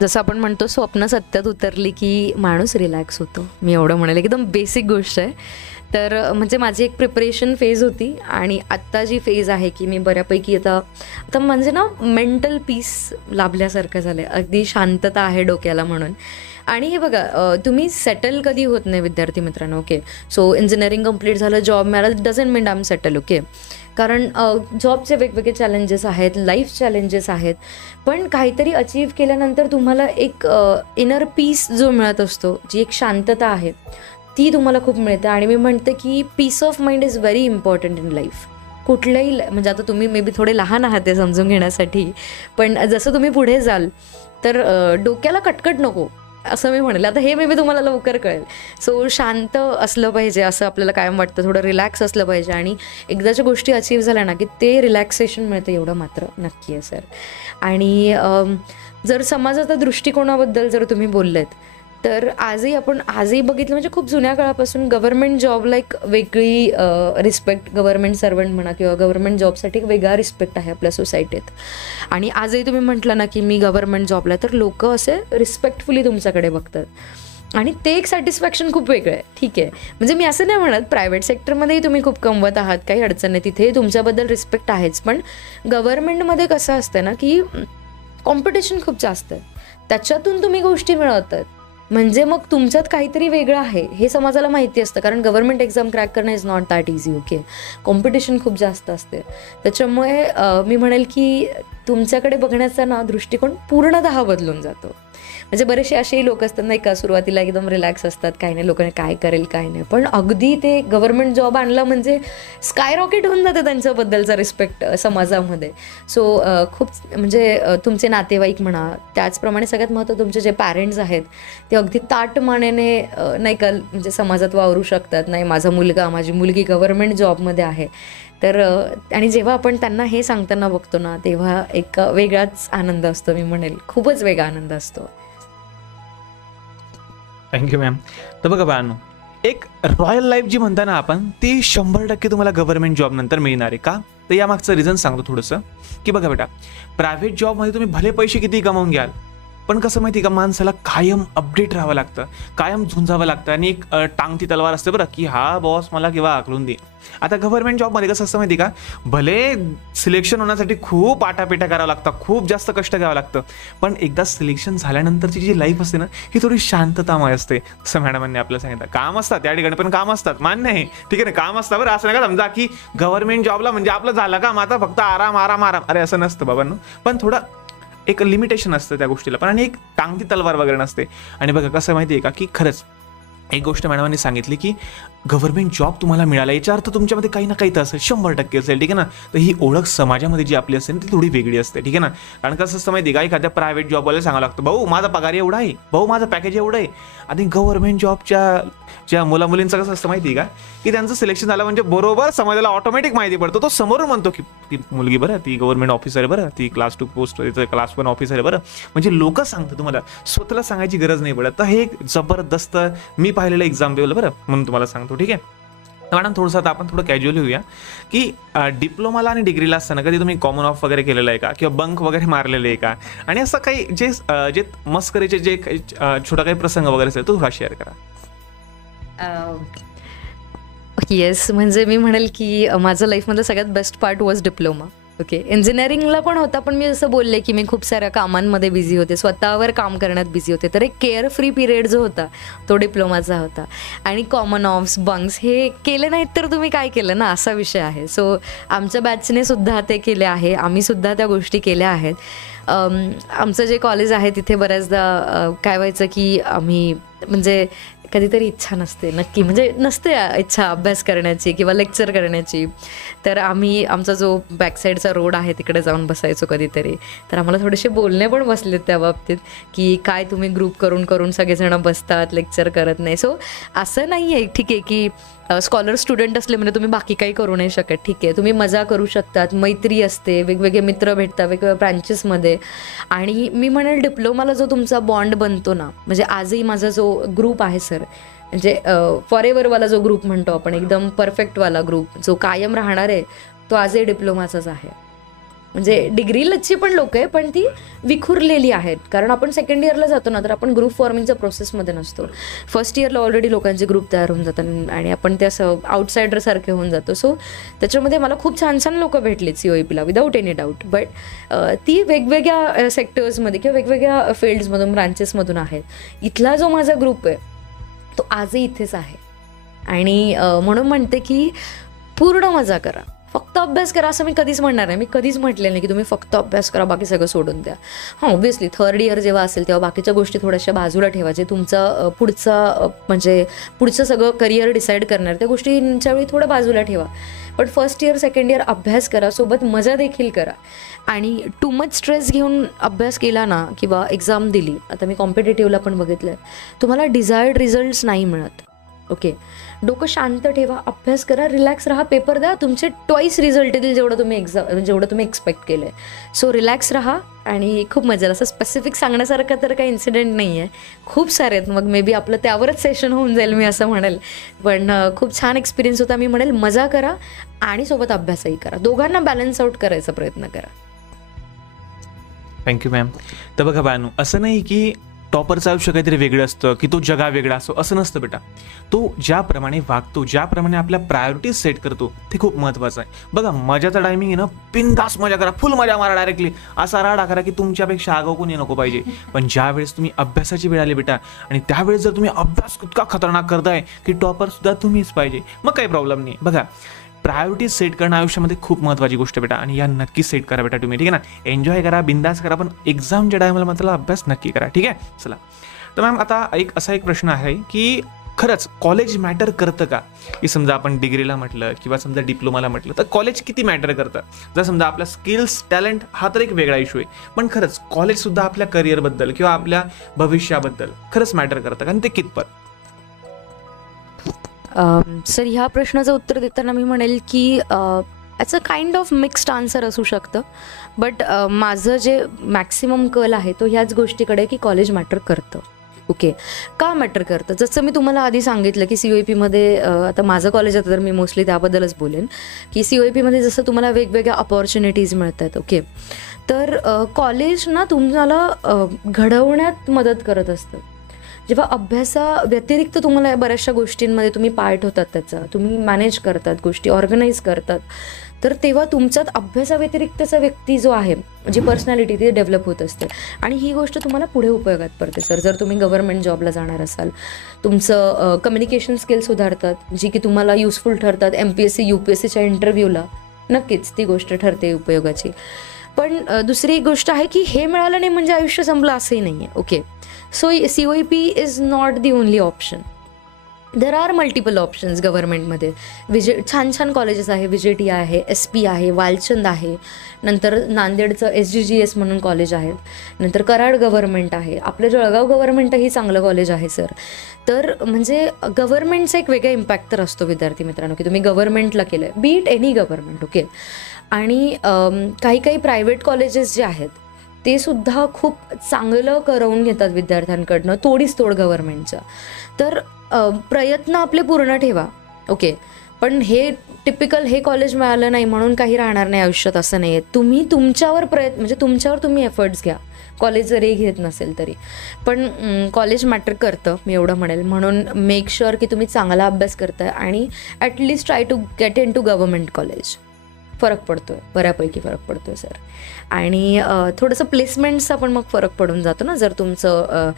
जसं आपण म्हणतो स्वप्न सत्यात उतरली की माणूस रिलॅक्स होतो, मी एवढं म्हणाले, एकदम बेसिक गोष्ट आहे. तर म्हणजे माझी एक प्रिपरेशन फेज होती आणि आत्ता जी फेज आहे की मी बऱ्यापैकी आता म्हणजे ना मेंटल पीस लाभल्यासारखं झालं आहे, अगदी शांतता आहे डोक्याला म्हणून. आणि हे बघा, तुम्ही सेटल कधी होत नाही विद्यार्थी मित्रांनो. ओके, सो इंजिनिअरिंग कंप्लीट झालं, जॉब मिळाला, doesn't mean I am settle. Okay, कारण जॉबचे वेगवेगळे चॅलेंजेस आहेत, लाईफ चॅलेंजेस आहेत, पण काहीतरी अचीव केल्यानंतर तुम्हाला एक इनर पीस जो मिळत असतो, जी एक शांतता आहे ती तुम्हाला खूप मिळते. आणि मी म्हणते की peace of mind is very important in life. कुठल्याही म्हणजे आता तुम्ही मे बी थोडे लहान आहात ते समजून घेण्यासाठी, पण जसं तुम्ही पुढे जाल तर डोक्याला कटकट नको असं मी म्हणेल. आता हे मे बी तुम्हाला लवकर कळेल. सो शांत असलं पाहिजे असं आपल्याला कायम वाटतं, थोडं रिलॅक्स असलं पाहिजे आणि एकदाच्या गोष्टी अचीव झाल्या ना की ते रिलॅक्सेशन मिळतं, एवढं मात्र नक्की आहे सर. आणि जर समाजाच्या दृष्टिकोनाबद्दल जर तुम्ही बोललेत तर आजही बघितलं म्हणजे खूप जुन्या काळापासून गव्हर्नमेंट जॉबला एक वेगळी रिस्पेक्ट, गव्हर्नमेंट सर्वंट म्हणा किंवा गव्हर्नमेंट जॉबसाठी एक वेगळा रिस्पेक्ट आहे आपल्या सोसायटीत. आणि आजही तुम्ही म्हटलं ना की मी गव्हर्नमेंट जॉबला, तर लोक असे रिस्पेक्टफुली तुमच्याकडे बघतात आणि ते एक सॅटिस्फॅक्शन खूप वेगळं आहे. ठीक आहे, म्हणजे मी असं नाही म्हणत, प्रायव्हेट सेक्टरमध्येही तुम्ही खूप कमवत आहात, काही अडचण नाही, तिथे तुमच्याबद्दल रिस्पेक्ट आहेच. पण गव्हर्नमेंटमध्ये कसं असतं ना की कॉम्पिटिशन खूप जास्त आहे, त्याच्यातून तुम्ही गोष्टी मिळवतात, म्हणजे मग तुमच्यात काहीतरी वेगळं आहे हे समाजाला माहिती असतं. कारण गव्हर्नमेंट एक्झाम क्रॅक करणं is not that easy. Okay, competition खूप जास्त असते. त्याच्यामुळे मी म्हणेल की तुमच्याकडे बघण्याचा ना दृष्टिकोन पूर्णतः बदलून जातो. म्हणजे बरेचसे असेही लोक असतात नाही का, सुरुवातीला एकदम रिलॅक्स असतात, काही नाही, लोकांनी काय करेल काय नाही, पण अगदी ते गव्हर्नमेंट जॉब आणला म्हणजे स्काय रॉकेट होऊन जाते त्यांच्याबद्दलचा रिस्पेक्ट समाजामध्ये. सो खूप म्हणजे तुमचे नातेवाईक म्हणा, त्याचप्रमाणे सगळ्यात महत्त्व तुमचे जे पॅरेंट्स आहेत ते अगदी ताटमानेने नाही का म्हणजे समाजात वावरू शकतात. नाही, माझा मुलगा, माझी मुलगी गव्हर्नमेंट जॉबमध्ये आहे, तर आणि जेव्हा आपण त्यांना हे सांगताना बघतो ना, तेव्हा एक वेगळाच आनंद असतो, मी म्हणेल खूपच वेगळा आनंद असतो. Thank you ma'am. तर बघा बाळांनो, एक रॉयल लाईफ जी म्हणता ना आपण, ती 100% तुम्हाला गव्हर्नमेंट जॉब नंतर मिळणार आहे का? तर यामागचं रिझन सांगतो थोडंसं, की बघा बेटा, प्रायव्हेट जॉबमध्ये तुम्ही भले पैसे किती कमावून घ्याल, पण कसं माहिती का, माणसाला कायम अपडेट राहावं लागतं, कायम झुंजावं लागतं, आणि एक टांगती तलवार असते बरं, की हा बॉस मला केव्हा आकलून दे. आता गव्हर्नमेंट जॉबमध्ये कसं असतं माहिती का, भले सिलेक्शन होण्यासाठी खूप आटापिटा करावं लागतं, खूप जास्त कष्ट घ्यावं लागतं, पण एकदा सिलेक्शन झाल्यानंतरची जी लाईफ असते ना, ही थोडी शांततामय असते. तसं मॅडमांनी आपल्याला सांगितलं, काम असतात त्या ठिकाणी, पण काम असतात, मान्य आहे, ठीक आहे ना, काम असतं बरं. असं नका समजा की गव्हर्नमेंट जॉबला म्हणजे आपलं झालं काम, आता फक्त आराम आराम आराम. अरे असं नसतं बाबांनो, पण थोडं एक लिमिटेशन असतं त्या गोष्टीला पण, आणि एक टांगती तलवार वगैरे नसते. आणि बघा कसं माहिती आहे का, की खरंच एक गोष्ट मॅडमांनी सांगितली, की गव्हर्नमेंट जॉब तुम्हाला मिळाला याचा अर्थ तुमच्यामध्ये काही ना काही तर असेल, 100% असेल, ठीक आहे ना. तर ही ओळख समाजामध्ये जी आपली असते ती थोडी वेगळी असते, ठीक आहे ना. कारण कसं असतं माहिती आहे का, एखाद्या प्रायव्हेट जॉबवाल्याला सांगावं लागतं, भाऊ माझा पगार एवढा आहे, भाऊ माझं पॅकेज एवढं आहे. आणि गव्हर्नमेंट जॉबच्या मुलामुलींचं कसं असतं माहिती आहे का, की त्यांचं सिलेक्शन झालं म्हणजे बरोबर समाजाला ऑटोमॅटिक माहिती पडतो. तो समोरून म्हणतो की ती मुलगी बरं, ती गव्हर्नमेंट ऑफिसर आहे बरं, ती क्लास 2 पोस्ट, क्लास 1 ऑफिसर आहे बरं. म्हणजे लोक सांगतात, तुम्हाला स्वतःला सांगायची गरज नाही पडत. तर हे एक जबरदस्त मी पाहिलेलं एक्झाम्पल बरं, म्हणून तुम्हाला सांगतो, ठीक आहे. मॅडम थोडंसं आता आपण थोडं कॅज्युअली होऊया, की डिप्लोमाला आणि डिग्रीला असताना कधी तुम्ही कॉमन ऑफ वगैरे केलेलं आहे का, किंवा बंक वगैरे मारलेलं आहे का, आणि असं काही जे मस्करीचे जे काही छोटा काही प्रसंग वगैरे असेल तो थोडा शेअर करा. येस, म्हणजे मी म्हणेल की माझं लाईफमधलं सगळ्यात best part was diploma. Okay, इंजिनिअरिंगला पण होता, पण मी जसं बोलले की मी खूप साऱ्या कामांमध्ये बिझी होते, स्वतःवर काम करण्यात बिझी होते. तर एक केअर फ्री पिरियड जो होता तो डिप्लोमाचा होता. आणि कॉमन ऑफ्स, बंक्स हे केले नाहीत तर तुम्ही काय केलं ना, असा विषय आहे. सो आमच्या बॅचने सुद्धा ते केले आहे, आम्ही सुद्धा त्या गोष्टी केल्या आहेत. आमचं जे कॉलेज आहे तिथे बऱ्याचदा काय व्हायचं की आम्ही म्हणजे कधीतरी इच्छा नसते, नक्की म्हणजे नसते इच्छा अभ्यास करण्याची किंवा लेक्चर करण्याची, तर आम्ही आमचा जो बॅकसाईडचा रोड आहे तिकडे जाऊन बसायचो कधीतरी. तर आम्हाला थोडेसे बोलणे पण बसलेत त्या बाबतीत, की काय तुम्ही ग्रुप करून करून सगळेजण बसतात, लेक्चर करत नाही. सो असं नाही आहे, ठीक आहे की स्कॉलर स्टुडंट असले म्हणजे तुम्ही बाकी काही करू नाही शकत, ठीक आहे, तुम्ही मजा करू शकतात, मैत्री असते, वेगवेगळे मित्र भेटतात वेगवेगळ्या ब्रांचेसमध्ये. आणि मी म्हणेल डिप्लोमाला जो तुमचा बॉन्ड बनतो ना, म्हणजे आजही माझा जो ग्रुप आहे सर, म्हणजे फॉर एव्हरवाला जो ग्रुप म्हणतो आपण, एकदम परफेक्टवाला ग्रुप जो कायम राहणार आहे, तो आजही डिप्लोमाचाच आहे. म्हणजे डिग्रीलाची पण लोक आहे, पण ती विखुरलेली आहेत. कारण आपण सेकंड इयरला जातो ना, तर आपण ग्रुप फॉर्मिंगच्या प्रोसेसमध्ये नसतो. फर्स्ट इयरला ऑलरेडी लोकांचे ग्रुप तयार होऊन जातात आणि आपण ते असं आउटसायडरसारखे होऊन जातो. सो त्याच्यामध्ये मला खूप छान छान लोकं भेटलीत COEPला, विदाऊट एनी डाऊट. बट ती वेगवेगळ्या सेक्टर्समध्ये किंवा वेगवेगळ्या फील्ड्समधून, ब्रांचेसमधून आहेत. इथला जो माझा ग्रुप आहे तो आजही इथेच आहे. आणि म्हणून म्हणते की पूर्ण मजा करा, फक्त अभ्यास करा, असं मी कधीच म्हणणार नाही. मी कधीच म्हटलेलं नाही की तुम्ही फक्त अभ्यास करा, बाकी सगळं सोडून द्या. हां, ऑब्व्हियसली थर्ड इयर जेव्हा असेल तेव्हा बाकीच्या गोष्टी थोड्याशा बाजूला ठेवा, जे तुमचं पुढचं सगळं करिअर डिसाईड करणार त्या गोष्टींच्या वेळी थोडं बाजूला ठेवा. पण फर्स्ट इयर सेकंड इयर अभ्यास करा, सोबत मजा देखील करा. आणि टू मच स्ट्रेस घेऊन अभ्यास केला ना किंवा एक्झाम दिली, आता मी कॉम्पिटेटिव्हला पण बघितलं आहे, तुम्हाला डिझायर्ड रिझल्ट्स नाही मिळत. ओके, डोकं शांत ठेवा, अभ्यास करा, रिलॅक्स राहा, पेपर द्या, तुमचे ट्वाईस रिझल्ट येतील जेवढं तुम्ही एक्सपेक्ट केलं आहे. सो रिलॅक्स राहा आणि खूप मजा. असं स्पेसिफिक सांगण्यासारखं तर काही इन्सिडेंट नाही आहे, खूप सारे आहेत. मग मे बी आपलं त्यावरच सेशन होऊन जाईल, मी असं म्हणेल. पण खूप छान एक्सपिरियन्स होता. मी म्हणेल मजा करा आणि सोबत अभ्यासही करा, दोघांना बॅलन्स आउट करायचा प्रयत्न करा. Thank you ma'am. तर बघा बाळांनो, असं नाही की टॉपरचं आयुष्य काहीतरी वेगळं असतं, की तो जगा वेगळा असतो, असं नसतं बेटा. तो ज्याप्रमाणे वागतो, ज्याप्रमाणे आपल्या प्रायोरिटीज सेट करतो, ते खूप महत्त्वाचं आहे. बघा, मजाचा टायमिंग आहे ना, बिनधास्त मजा करा, फुल मजा मारा, डायरेक्टली असा राडा करा की तुमच्यापेक्षा आगाऊ कोणी नको पाहिजे. पण ज्यावेळेस तुम्ही अभ्यासाची वेळ आली बेटा, आणि त्यावेळेस जर तुम्ही अभ्यास इतका खतरनाक करताय की टॉपरसुद्धा तुम्हीच पाहिजे, मग काही प्रॉब्लेम नाही. बघा, प्रायोरिटीज सेट करणं आयुष्यामध्ये खूप महत्त्वाची गोष्ट बेटा, आणि या नक्की सेट करा बेटा तुम्ही, ठीक आहे ना. एन्जॉय करा, बिंदास करा, पण एक्झामच्या टायमाला मात्र अभ्यास नक्की करा, ठीक आहे. चला, तर मॅम आता असा एक प्रश्न आहे की खरंच कॉलेज मॅटर करतं का, की समजा आपण डिग्रीला म्हटलं किंवा समजा डिप्लोमाला म्हटलं तर कॉलेज किती मॅटर करतं. जर समजा आपला स्किल्स, टॅलेंट हा तर एक वेगळा इश्यू आहे, पण खरंच कॉलेजसुद्धा आपल्या करिअरबद्दल किंवा आपल्या भविष्याबद्दल खरंच मॅटर करतं, कारण ते कितपत. सर, ह्या प्रश्नाचं उत्तर देताना मी म्हणेल की as a kind of mixed answer असू शकतं. बट माझं जे मॅक्सिमम कल आहे तो ह्याच गोष्टीकडे की कॉलेज मॅटर करतं. ओके, का मॅटर करतं? जसं मी तुम्हाला आधी सांगितलं की COEPमध्ये आता माझं कॉलेज आहे तर मी मोस्टली त्याबद्दलच बोलेन की COEPमध्ये जसं तुम्हाला वेगवेगळ्या अपॉर्च्युनिटीज मिळतात. ओके, तर कॉलेज ना तुम्हाला घडवण्यात मदत करत असतं. जेव्हा अभ्यासा व्यतिरिक्त तुम्हाला बऱ्याचशा गोष्टींमध्ये तुम्ही पार्ट होतात, त्याचा तुम्ही मॅनेज करतात, गोष्टी ऑर्गनाईज करतात, तर तेव्हा तुमच्यात अभ्यासाव्यतिरिक्तचा व्यक्ती जो आहे, जी पर्सनॅलिटी ती डेव्हलप होत असते आणि ही गोष्ट तुम्हाला पुढे उपयोगात पडते सर. जर तुम्ही गव्हर्नमेंट जॉबला जाणार असाल, तुमचं कम्युनिकेशन स्किल्स सुधारतात, जी की तुम्हाला युजफुल ठरतात. MPSC UPSCच्या इंटरव्ह्यूला नक्कीच ती गोष्ट ठरते उपयोगाची. पण दुसरी एक गोष्ट आहे की हे मिळालं नाही म्हणजे आयुष्य संपलं असंही नाही आहे. Okay, so COEP is not the only option. There are multiple options गव्हर्नमेंटमध्ये. छान छान कॉलेजेस आहे. VJT आहे, SP आहे, वालचंद आहे, नंतर नांदेडचं SGGS म्हणून कॉलेज आहे, नंतर कराड गव्हर्नमेंट आहे, आपलं जळगाव गव्हर्नमेंटही चांगलं कॉलेज आहे सर. तर म्हणजे गव्हर्नमेंटचा एक वेगळा इम्पॅक्ट तर असतो विद्यार्थी मित्रांनो, की तुम्ही गव्हर्नमेंटला केलं आहे, बीट एनी गव्हर्नमेंट. ओके, आणि काही काही प्रायव्हेट कॉलेजेस जे आहेत ते सुद्धा खूप चांगलं करवून घेतात विद्यार्थ्यांकडनं, तोडीस तोड गव्हर्नमेंटच्या. तर प्रयत्न आपले पूर्ण ठेवा. ओके, पण हे टिपिकल हे कॉलेज मिळालं नाही म्हणून काही राहणार नाही आयुष्यात असं नाही आहे. तुम्ही तुमच्यावर म्हणजे तुमच्यावर तुम्ही एफर्ट्स घ्या, कॉलेज जरी घेत नसेल तरी. पण कॉलेज मॅटर करतं मी एवढं म्हणेल. म्हणून मेक शुअर की तुम्ही चांगला अभ्यास करताय आणि at least try to get into government college. फरक पडतो आहे, बऱ्यापैकी फरक पडतो आहे सर. आणि थोडंसं प्लेसमेंट्सचा पण मग फरक पडून जातो ना. जर तुमचं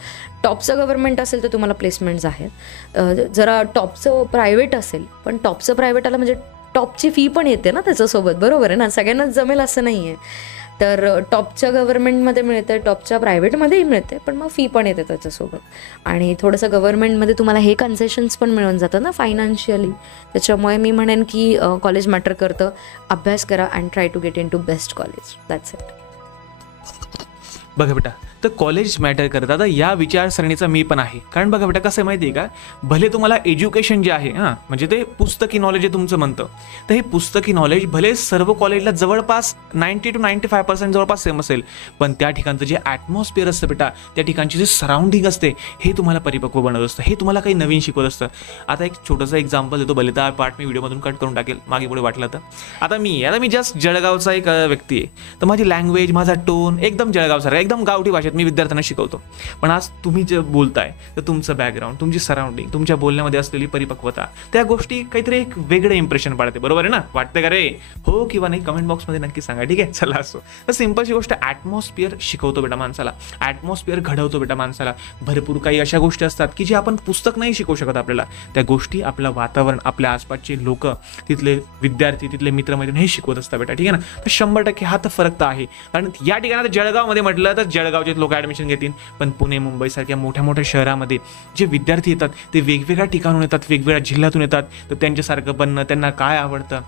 टॉपचं गव्हर्नमेंट असेल तर तुम्हाला प्लेसमेंट्स आहेत. जरा टॉपचं प्रायव्हेट असेल, पण टॉपचं प्रायव्हेट आलं म्हणजे टॉपची फी पण येते ना त्याच्यासोबत, बरोबर आहे ना. सगळ्यांनाच जमेल असं नाही आहे. तर टॉपच्या गव्हर्नमेंटमध्ये मिळते, टॉपच्या प्रायव्हेटमध्येही मिळते, पण मग फी पण येते त्याच्यासोबत. आणि थोडंसं गव्हर्नमेंटमध्ये तुम्हाला हे कन्सेशन्स पण मिळून जातं ना फायनान्शियली. त्याच्यामुळे मी म्हणेन की कॉलेज मॅटर करतं. अभ्यास करा and try to get into best college. That's it. बघा बेटा, तर कॉलेज मॅटर करतं. आता या विचारसरणीचा मी पण आहे. कारण बघा बेटा, कसं आहे माहिती आहे का, भले तुम्हाला एज्युकेशन जे आहे म्हणजे ते पुस्तकी नॉलेज आहे तुमचं म्हणतं, तर हे पुस्तकी नॉलेज भले सर्व कॉलेजला जवळपास 90 to 95% जवळपास सेम असेल, पण त्या ठिकाणचं जे ॲटमॉस्फिअर असतं बेटा, त्या ठिकाणची जे सराउंडिंग असते, हे तुम्हाला परिपक्व बनवत असतं, हे तुम्हाला काही नवीन शिकवत असतं. आता एक छोटंसं एक्झाम्पल देतो, भले तर पार्ट मी व्हिडिओमधून कट करून टाकेल मागे पुढे वाटलं तर. आता मी जस्ट जळगावचा एक व्यक्ती आहे, तर माझी लँग्वेज, माझा टोन एकदम जळगावसारखा, एकदम गावठी भाषेत मी विद्यार्थ्यांना शिकवतो. पण आज तुम्ही जे बोलताय, तर तुमचं बॅकग्राऊंड, तुमची सराउंडिंग, तुमच्या बोलण्यामध्ये असलेली परिपक्वता, त्या गोष्टी काहीतरी एक वेगळं इम्प्रेशन पाडते. बरोबर आहे ना? वाटतं का रे? हो किंवा नाही कमेंट बॉक्समध्ये नक्की सांगा. ठीक आहे, चला असो. तर सिम्पलची गोष्ट, ॲटमॉस्फिअर शिकवतो बेटा माणसाला, ॲटमॉस्फिअर घडवतो बेटा माणसाला. भरपूर काही अशा गोष्टी असतात की जे आपण पुस्तक नाही शिकवू शकत आपल्याला. त्या गोष्टी आपलं वातावरण, आपल्या आसपासचे लोक, तिथले विद्यार्थी, तिथले मित्रमैत्रिणी हे शिकवत असतात बेटा. ठीक आहे ना? तर 100% हा तर फरक तर आहे. कारण या ठिकाणी जळगावमध्ये म्हटलं तर जळगावचे लोक ॲडमिशन घेतील, पण पुणे, मुंबईसारख्या मोठ्या मोठ्या शहरामध्ये जे विद्यार्थी येतात ते वेगवेगळ्या ठिकाणून येतात, वेगवेगळ्या जिल्ह्यातून येतात. तर त्यांच्यासारखं बनणं, त्यांना काय आवडतं,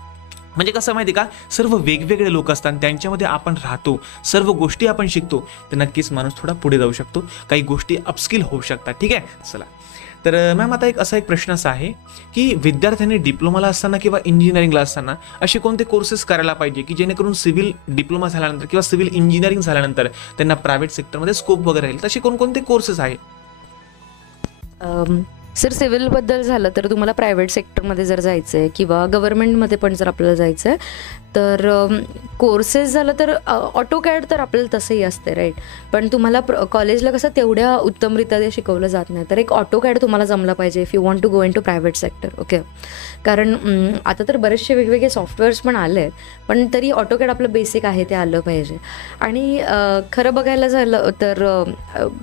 म्हणजे कसं माहिती का, सर्व वेगवेगळे लोक असतात, त्यांच्यामध्ये आपण राहतो, सर्व गोष्टी आपण शिकतो, तर नक्कीच माणूस थोडा पुढे जाऊ शकतो, काही गोष्टी अपस्किल होऊ शकतात. ठीक आहे, चला. तर मॅम, आता एक प्रश्न असा आहे की विद्यार्थ्यांनी डिप्लोमाला असताना किंवा इंजिनिअरिंगला असताना असे कोणते कोर्सेस करायला पाहिजे की जेणेकरून सिव्हिल डिप्लोमा झाल्यानंतर किंवा सिव्हिल इंजिनिअरिंग झाल्यानंतर त्यांना प्रायव्हेट सेक्टरमध्ये स्कोप वगैरे राहील, तसे कोणकोणते कोर्सेस आहेत? सर, सिव्हिलबद्दल झालं तर तुम्हाला प्रायव्हेट सेक्टरमध्ये जर जायचं आहे किंवा गव्हर्नमेंटमध्ये पण जर आपल्याला जायचं आहे तर कोर्सेस झालं तर ऑटोकॅड तर आपल्याला तसंही असते, राईट. पण तुम्हाला कॉलेजला कसं तेवढ्या उत्तमरित्या ते शिकवलं जात नाही, तर एक ऑटोकॅड तुम्हाला जमलं पाहिजे if you want to go into private sector. Okay, कारण आता तर बरेचसे वेगवेगळे सॉफ्टवेअर्स पण आले आहेत, पण तरी ऑटोकॅड आपलं बेसिक आहे ते आलं पाहिजे. आणि खरं बघायला झालं तर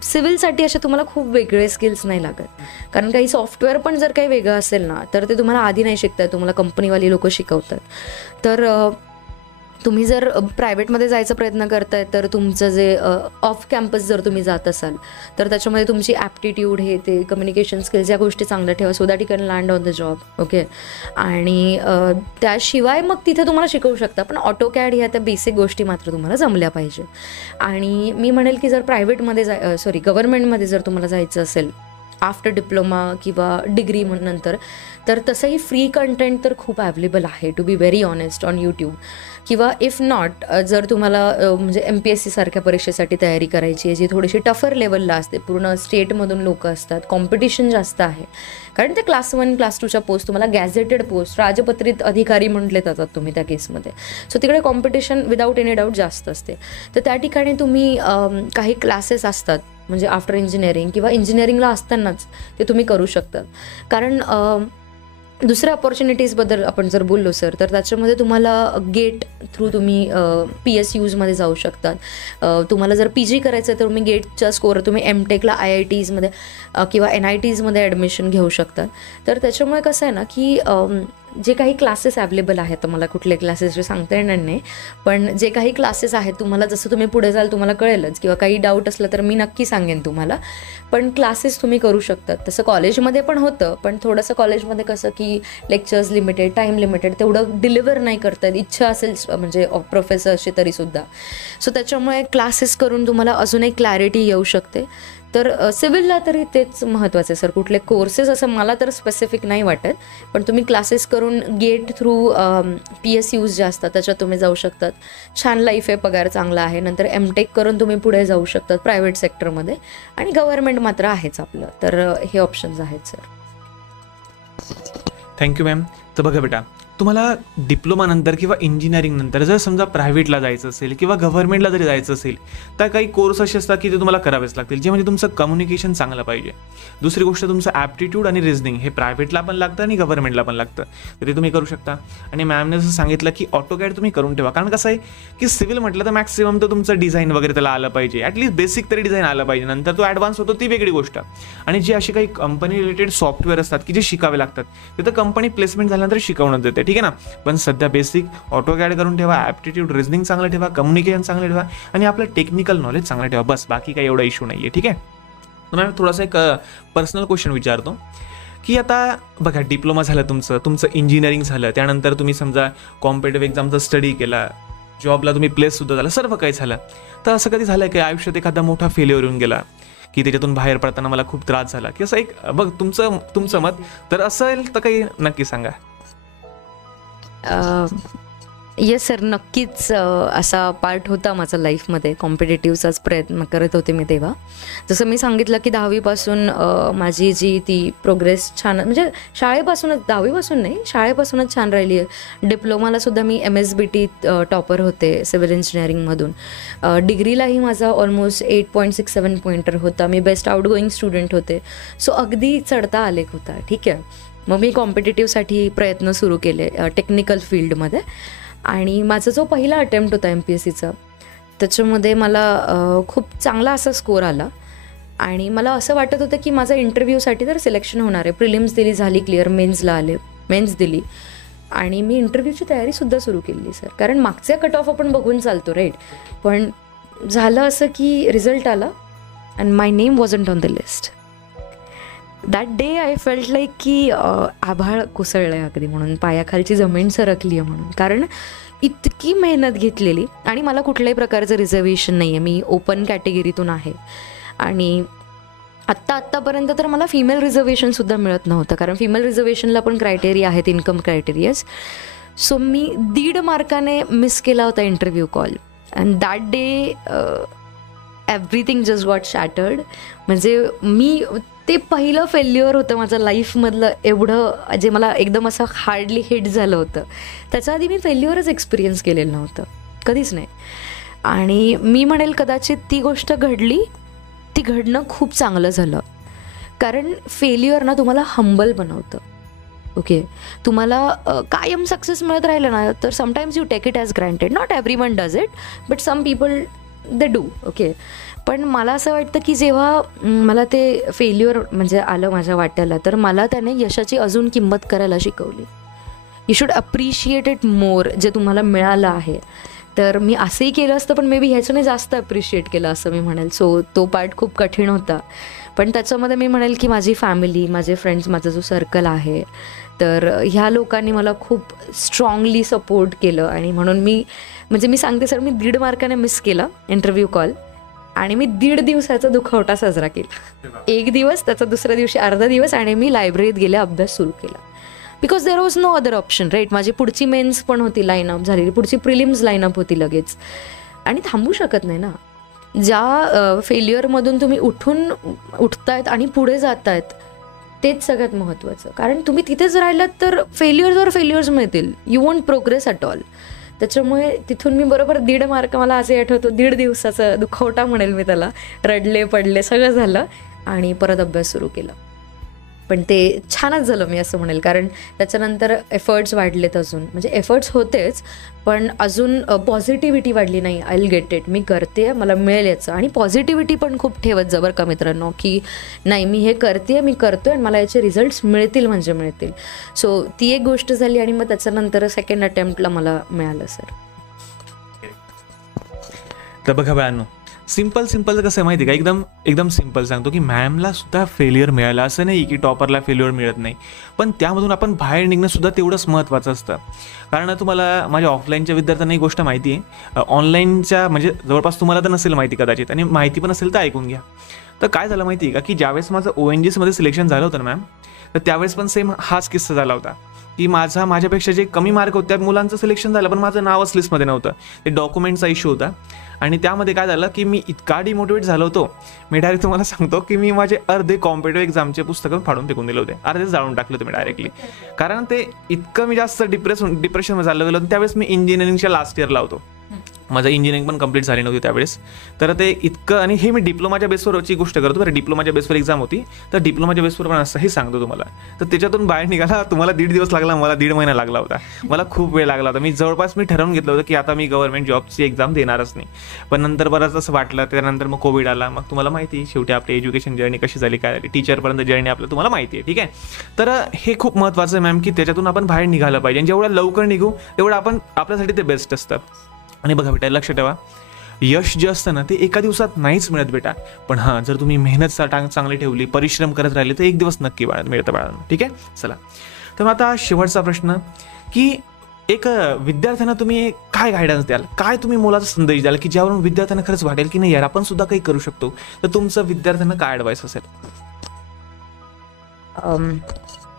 सिव्हिलसाठी असे तुम्हाला खूप वेगळे स्किल्स नाही लागत, कारण काही सॉफ्टवेअर पण जर काही वेगळं असेल ना तर ते तुम्हाला आधी नाही शिकताय, तुम्हाला कंपनीवाली लोक शिकवतात. तर तुम्ही जर प्रायव्हेटमध्ये जायचा प्रयत्न करताय तर तुमचं जे ऑफ कॅम्पस जर तुम्ही जात असाल तर त्याच्यामध्ये तुमची ॲप्टिट्यूड, हे ते कम्युनिकेशन स्किल्स या गोष्टी चांगल्या ठेवा, so that you can land on the job. Okay, आणि त्याशिवाय मग तिथे तुम्हाला शिकवू शकता, पण ऑटोकॅड ह्या त्या बेसिक गोष्टी मात्र तुम्हाला जमल्या पाहिजे. आणि मी म्हणेल की जर प्रायव्हेटमध्ये गव्हर्नमेंटमध्ये जर तुम्हाला जायचं असेल आफ्टर डिप्लोमा किंवा डिग्री नंतर, तर तसंही फ्री कंटेंट तर खूप अवेलेबल आहे, to be very honest, on YouTube. किंवा इफ नॉट, जर तुम्हाला म्हणजे MPSC सारख्या परीक्षेसाठी तयारी करायची आहे जी थोडीशी टफर लेवलला असते, पूर्ण स्टेटमधून लोक असतात, कॉम्पिटिशन जास्त आहे, कारण ते क्लास 1 क्लास 2च्या पोस्ट, तुम्हाला गॅझेटेड पोस्ट, राजपत्रित अधिकारी म्हटले जातात तुम्ही त्या केसमध्ये. सो तिकडे कॉम्पिटिशन विदाऊट एनी डाऊट जास्त असते. तर त्या ठिकाणी तुम्ही काही क्लासेस असतात, म्हणजे आफ्टर इंजिनिअरिंग किंवा इंजिनिअरिंगला असतानाच ते तुम्ही करू शकता. कारण दुसऱ्या अपॉर्च्युनिटीजबद्दल आपण जर बोललो सर, तर त्याच्यामध्ये तुम्हाला गेट थ्रू तुम्ही PSUजमध्ये जाऊ शकतात. तुम्हाला जर PG करायचं आहे तर तुम्ही गेटच्या स्कोअर तुम्ही MTechला IITsमध्ये किंवा NITsमध्ये ॲडमिशन घेऊ शकतात. तर त्याच्यामुळे कसं आहे ना की जे काही क्लासेस अवेलेबल आहेत, तर मला कुठले क्लासेस सांगता येणार नाही, पण जे काही क्लासेस आहेत तुम्हाला, जसं तुम्ही पुढे जाल तुम्हाला कळेलच, किंवा काही डाऊट असलं तर मी नक्की सांगेन तुम्हाला, पण क्लासेस तुम्ही करू शकतात. तसं कॉलेजमध्ये पण होतं, पण थोडंसं कॉलेजमध्ये कसं की लेक्चर्स लिमिटेड, टाईम लिमिटेड, तेवढं डिलिव्हर नाही करतात, इच्छा असेल म्हणजे प्रोफेसरची तरीसुद्धा. सो त्याच्यामुळे क्लासेस करून तुम्हाला अजून एक क्लॅरिटी येऊ शकते. तर सिव्हिलला तरी तेच महत्त्वाचं आहे सर. कुठले कोर्सेस असं मला तर स्पेसिफिक नाही वाटत, पण तुम्ही क्लासेस करून गेट थ्रू PSUs जे असतात त्याच्यात तुम्ही जाऊ शकतात. छान लाईफ आहे, पगार चांगला आहे. नंतर MTech करून तुम्ही पुढे जाऊ शकतात प्रायव्हेट सेक्टरमध्ये, आणि गव्हर्नमेंट मात्र आहेच आपलं. तर हे ऑप्शन्स आहेत सर. Thank you ma'am. तर बघा बेटा, तुम्हाला डिप्लोमा नंतर किंवा इंजिनिअरिंग नंतर जर समजा प्रायव्हेटला जायचं असेल किंवा गव्हर्नमेंटला जरी जायचं असेल, तर काही कोर्स असे असतात की ते तुम्हाला करावेच लागतील, जे म्हणजे तुमचं कम्युनिकेशन चांगलं पाहिजे. दुसरी गोष्ट, तुमचं ॲप्टिट्यूड आणि रिझनिंग हे प्रायव्हेटला पण लागतं आणि गव्हर्नमेंटला पण लागतं, तर ते तुम्ही करू शकता. आणि मॅमने जसं सांगितलं की ऑटोकॅड तुम्ही करून ठेवा, कारण कसं आहे की सिव्हिल म्हटलं तर मॅक्सिमम तर तुमचं डिझाईन वगैरे त्याला आलं पाहिजे, ॲटलीस्ट बेसिक तरी डिझाईन आलं पाहिजे. नंतर तो ॲडव्हान्स होतो ती वेगळी गोष्ट. आणि जे अशी काही कंपनी रिलेटेड सॉफ्टवेअर असतात की जे शिकावे लागतात, ते तर कंपनी प्लेसमेंट झाल्यानंतर शिकवण्यात येते, ठीक आहे ना. पण सध्या बेसिक ऑटोकॅड करून ठेवा, ॲप्टिट्यूड रिझनिंग चांगलं ठेवा, कम्युनिकेशन चांगलं ठेवा, आणि आपलं टेक्निकल नॉलेज चांगलं ठेवा. बस, बाकी काही एवढा इश्यू नाही आहे, ठीक आहे. तर मॅम थोडासा एक पर्सनल क्वेश्चन विचारतो की आता बघा, डिप्लोमा झालं तुमचं इंजिनिअरिंग झालं, त्यानंतर तुम्ही समजा कॉम्पिटेटिव्ह एक्झामचा स्टडी केला, जॉबला तुम्ही प्लेससुद्धा झाला, सर्व काही झालं. तर असं कधी झालं की आयुष्यात एखादा मोठा फेल्युअर येऊन गेला की त्याच्यातून बाहेर पडताना मला खूप त्रास झाला, की असं एक बघ तुमचं मत तर असेल तर काही नक्की सांगा. येस सर, नक्कीच असा पार्ट होता माझा लाईफमध्ये. कॉम्पिटेटिव्हचाच प्रयत्न करत होते मी तेव्हा. जसं मी सांगितलं की 10वीपासून माझी जी ती प्रोग्रेस छान, म्हणजे शाळेपासूनच, 10वीपासून नाही, शाळेपासूनच छान राहिली आहे. डिप्लोमालासुद्धा मी MSBT टॉपर होते सिव्हिल इंजिनिअरिंगमधून. डिग्रीलाही माझा ऑलमोस्ट 8.67 पॉइंटर होता. मी बेस्ट आउटगोईंग स्टुडंट होते. सो अगदी चढता आलेख होता, ठीक आहे. मग मी कॉम्पिटेटिव्हसाठी प्रयत्न सुरू केले टेक्निकल फील्डमध्ये, आणि माझा जो पहिला अटेम्प्ट होता MPSCचा, त्याच्यामध्ये मला खूप चांगला असा स्कोअर आला. आणि मला असं वाटत होतं की माझा इंटरव्ह्यूसाठी तर सिलेक्शन होणार आहे. प्रिलिम्स दिली, झाली क्लिअर, मेन्सला आले, मेन्स दिली, आणि मी इंटरव्ह्यूची तयारीसुद्धा सुरू केली सर. कारण मागचे कट ऑफ आपण बघून चालतो, राईट. पण झालं असं की रिझल्ट आला and my name wasn't on the list. That day I felt like की आभाळ कोसळलं आहे अगदी, म्हणून पायाखालची जमीन सरकली आहे म्हणून. कारण इतकी मेहनत घेतलेली, आणि मला कुठल्याही प्रकारचं रिझर्वेशन नाही आहे, मी ओपन कॅटेगरीतून आहे. आणि आत्तापर्यंत तर मला फिमेल रिझर्वेशनसुद्धा मिळत नव्हतं, कारण फिमेल रिझर्वेशनला पण क्रायटेरिया आहेत, इन्कम क्रायटेरियाज. सो मी 1.5 मार्काने मिस केला होता interview call, and that day everything just got shattered. म्हणजे मी ते पहिलं फेल्युअर होतं माझं लाईफमधलं, एवढं जे मला एकदम असं हार्डली हिट झालं होतं. त्याच्या आधी मी फेल्युअरच एक्सपिरियन्स केलेलं नव्हतं, कधीच नाही. आणि मी म्हणेल कदाचित ती गोष्ट घडली, ती घडणं खूप चांगलं झालं. कारण फेल्युअर ना तुम्हाला हंबल बनवतं. ओके, तुम्हाला कायम सक्सेस मिळत राहिलं ना, तर sometimes you take it as granted. Not everyone does it, but some people they do. Okay, पण मला असं वाटतं की जेव्हा मला ते फेल्युअर म्हणजे आलं माझ्या वाट्याला, तर मला त्याने यशाची अजून किंमत करायला शिकवली. You should appreciate it more, जे तुम्हाला मिळालं आहे. तर मी असंही केलं असतं, पण मे बी ह्याच्याने जास्त अप्रिशिएट केलं असं मी म्हणेल. सो तो पार्ट खूप कठीण होता, पण त्याच्यामध्ये मी म्हणेल की माझी फॅमिली, माझे फ्रेंड्स, माझा जो सर्कल आहे, तर ह्या लोकांनी मला खूप स्ट्रॉंगली सपोर्ट केलं. आणि म्हणून मी सांगते सर, मी 1.5 मार्काने मिस केला इंटरव्ह्यू कॉल, आणि मी 1.5 दिवसाचा दुखवटा साजरा केला. 1 दिवस, त्याचा दुसऱ्या दिवशी अर्धा दिवस, आणि मी लायब्ररीत गेले, अभ्यास सुरू केला. Because there was no other option, right. माझी पुढची मेन्स पण होती लाईनअप झालेली, पुढची प्रिलिम्स लाईनअप होती लगेच, आणि थांबू शकत नाही ना. ज्या फेल्युअरमधून तुम्ही उठतायत आणि पुढे जातायत तेच सगळ्यात महत्त्वाचं. कारण तुम्ही तिथेच राहिलात तर फेल्युअर्स मिळतील, you won't progress at all. त्याच्यामुळे तिथून मी बरोबर 1.5 मार्क, मला असे आठवतो, 1.5 दिवसाचा दुखवटा म्हणेल मी त्याला, रडले पडले सगळं झालं, आणि परत अभ्यास सुरू केला. पण ते छानच झालं मी असं म्हणेल, कारण त्याच्यानंतर एफर्ट्स वाढलेत अजून, म्हणजे एफर्ट्स होतेच, पण अजून पॉझिटिव्हिटी वाढली. नाही, आय विल गेट इट, मी करते, मला मिळेल याचं. आणि पॉझिटिव्हिटी पण खूप ठेवत जा बरं का मित्रांनो, की नाही मी हे करते, मी करतोय आणि मला याचे रिझल्ट्स मिळतील म्हणजे मिळतील. सो ती एक गोष्ट झाली, आणि मग त्याच्यानंतर सेकंड अटेम्प्टला मला मिळालं सर. तर बघा बाळांनो, सिम्पल कसं आहे माहिती आहे का, एकदम सिम्पल सांगतो की मॅमला सुद्धा फेल्युअर मिळालं, असं नाही की टॉपरला फेल्युअर मिळत नाही, पण त्यामधून आपण बाहेर निघणं सुद्धा तेवढंच महत्त्वाचं असतं. कारण तुम्हाला माझ्या ऑफलाईनच्या विद्यार्थ्यांना ही गोष्ट माहिती आहे, ऑनलाईनच्या म्हणजे जवळपास तुम्हाला तर नसेल माहिती कदाचित, आणि माहिती पण असेल तर ऐकून घ्या. तर काय झालं माहिती आहे का, की ज्यावेळेस माझं ONGSमध्ये सिलेक्शन झालं होतं ना मॅम, तर त्यावेळेस पण सेम हाच किस्सा झाला होता, की माझ्यापेक्षा जे कमी मार्क होते त्या मुलांचं सिलेक्शन झालं, पण माझं नावच लिस्टमध्ये नव्हतं. ते डॉक्युमेंटचा इश्यू होता, आणि त्यामध्ये काय झालं की मी इतका डिमोटिवेट झालो होतो, मी डायरेक्ट तुम्हाला सांगतो की मी माझे अर्धे कॉम्पिटेटिव्ह एक्झामचे पुस्तकं फाडून फेकून दिले होते, अर्धेच जाळून टाकले होते मी डायरेक्टली. कारण ते इतकं मी जास्त डिप्रेशनमध्ये झालं गेलो. त्यावेळेस मी इंजिनिअरिंगच्या लास्ट इयरला होतो, माझं इंजिनिअरिंग पण कंप्लीट झाली नव्हती त्यावेळेस. तर ते इतकं, आणि हे मी डिप्लोमाच्या बेसवरची गोष्ट करतो बरं, डिप्लोमाच्या बेसवर एक्झाम होती, तर डिप्लोमाच्या बेसवर पण असंही सांगतो तुम्हाला. तर त्याच्यातून बाहेर निघाला तुम्हाला 1.5 दिवस लागला, मला 1.5 महिना लागला होता, मला खूप वेळ लागला होता. मी ठरवून घेतलं होतं की आता मी गव्हर्नमेंट जॉबची एक्झाम देणारच नाही. पण नंतर बरंच असं वाटलं, त्यानंतर मग कोविड आला. मग तुम्हाला माहिती आहे शेवटी आपली एज्युकेशन जर्नी कशी झाली, काय झाली, टीचरपर्यंत जर्नी आपलं तुम्हाला माहिती आहे, ठीक आहे. तर हे खूप महत्त्वाचं आहे मॅम, की त्याच्यातून आपण बाहेर निघालं पाहिजे, आणि जेवढं लवकर निघू तेवढं आपण आपल्यासाठी ते बेस्ट असतं. आणि बघा बेटा, लक्ष ठेवा, यश जे असतं ना ते एका दिवसात नाहीच मिळत बेटा, पण हां जर तुम्ही मेहनत चांगली ठेवली, परिश्रम करत राहिले, तर एक दिवस नक्की मिळतं बाळांनो, ठीक आहे. चला, तर मग आता शेवटचा प्रश्न, की एक विद्यार्थ्यांना तुम्ही काय गायडन्स द्याल, काय तुम्ही मोलाचा संदेश द्याल, की ज्यावरून विद्यार्थ्यांना खरंच वाटेल की नाही यार आपण सुद्धा काही करू शकतो. तर तुमचं विद्यार्थ्यांना काय ॲडवाईस असेल?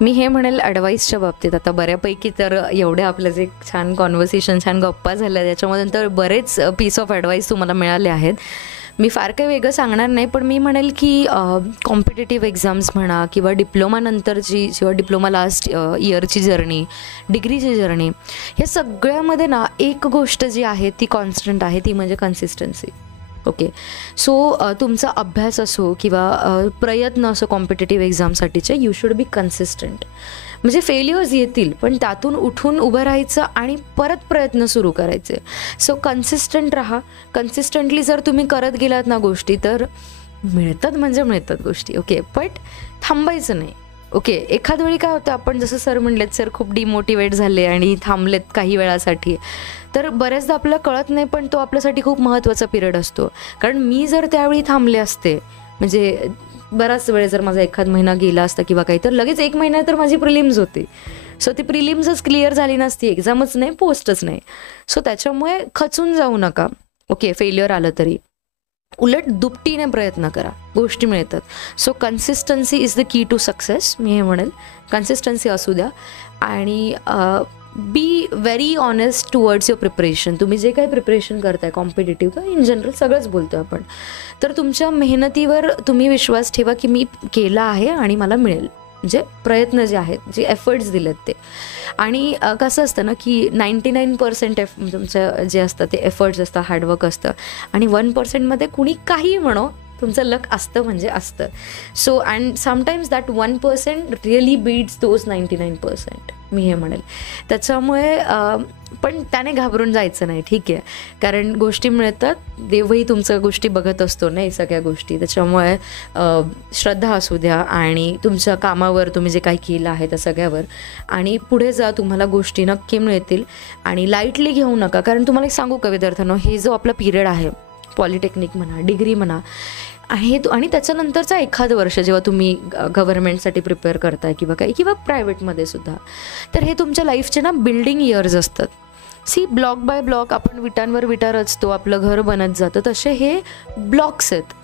मी हे म्हणेल ॲडवाईसच्या बाबतीत, आता बऱ्यापैकी तर एवढे आपलं जे छान कॉन्व्हर्सेशन, छान गप्पा झाल्या, त्याच्यामधून तर बरेच पीस ऑफ ॲडवाईस तुम्हाला मिळाले आहेत. मी फार काही वेगळं सांगणार नाही, पण मी म्हणेल की कॉम्पिटेटिव्ह एक्झाम्स म्हणा, किंवा डिप्लोमानंतरची किंवा डिप्लोमा लास्ट इयरची जर्नी, डिग्रीची जर्नी, ह्या सगळ्यामध्ये ना एक गोष्ट जी आहे ती कॉन्स्टंट आहे, ती म्हणजे कन्सिस्टन्सी. ओके, सो तुमचा अभ्यास असो किंवा प्रयत्न असो कॉम्पिटेटिव्ह एक्झामसाठीचे, यू शुड बी कन्सिस्टंट. म्हणजे फेल्युअर्स येतील, पण त्यातून उठून उभं राहायचं आणि परत प्रयत्न सुरू करायचे. सो कन्सिस्टंट राहा. कन्सिस्टंटली जर तुम्ही करत गेलात ना गोष्टी, तर मिळतात गोष्टी. ओके, बट थांबायचं नाही. ओके, एखाद वेळी काय होतं, आपण जसं सर म्हणलेत, सर खूप डिमोटिवेट झाले आणि थांबलेत काही वेळासाठी, तर बऱ्याचदा आपल्याला कळत नाही, पण तो आपल्यासाठी खूप महत्त्वाचा पिरियड असतो. कारण मी जर त्यावेळी थांबले असते, म्हणजे बराच वेळ जर माझा एखाद महिना गेला असता किंवा काही, तर लगेच 1 महिना तर माझी प्रिलिम्स होती. सो ती प्रिलिम्सच क्लिअर झाली नसती, एक्झामच नाही, पोस्टच नाही. सो त्याच्यामुळे खचून जाऊ नका. ओके, फेल्युअर आलं तरी उलट दुपटीने प्रयत्न करा, गोष्टी मिळतात. So consistency is the key to success, मी हे म्हणेल. कन्सिस्टन्सी असू द्या, आणि be very honest towards your preparation. तुम्ही जे काही प्रिपरेशन करताय, कॉम्पिटेटिव्ह किंवा इन जनरल सगळंच बोलतो आपण, तर तुमच्या मेहनतीवर तुम्ही विश्वास ठेवा की मी केला आहे आणि मला मिळेल. म्हणजे प्रयत्न जे आहेत, जे एफर्ट्स दिलेत ते. आणि कसं असतं ना की 99% तुमचं जे असतं ते एफर्ट्स असतं, हार्डवर्क असतं, आणि 1%मध्ये कुणी काही म्हणो, तुमचं लक असतं म्हणजे असतं. So and sometimes that 1% really beats those 99%, मी हे म्हणेल. त्याच्यामुळे पण त्याने घाबरून जायचं नाही, ठीक आहे, कारण गोष्टी मिळतात, देवही तुमचं गोष्टी बघत असतो नाही सगळ्या गोष्टी. त्याच्यामुळे श्रद्धा असू द्या, आणि तुमच्या कामावर तुम्ही जे काही केलं आहे त्या सगळ्यावर, आणि पुढे जा, तुम्हाला गोष्टी नक्की मिळतील. आणि लाईटली घेऊ नका, कारण तुम्हाला एक सांगू का विद्यार्थ्यांनो, हे जो आपला पिरियड आहे, पॉलिटेक्निक म्हणा, डिग्री म्हणा, आणि त्याच्यानंतरचा एखादं वर्ष जेव्हा तुम्ही गव्हर्नमेंटसाठी प्रिपेअर करताय किंवा काही, किंवा प्रायव्हेटमध्ये सुद्धा, तर हे तुमच्या लाईफचे ना बिल्डिंग इयर्स असतात. सी ब्लॉक बाय ब्लॉक आपण विटांवर विटा रचतो, आपलं घर बनत जातं, तसे हे ब्लॉक्स आहेत.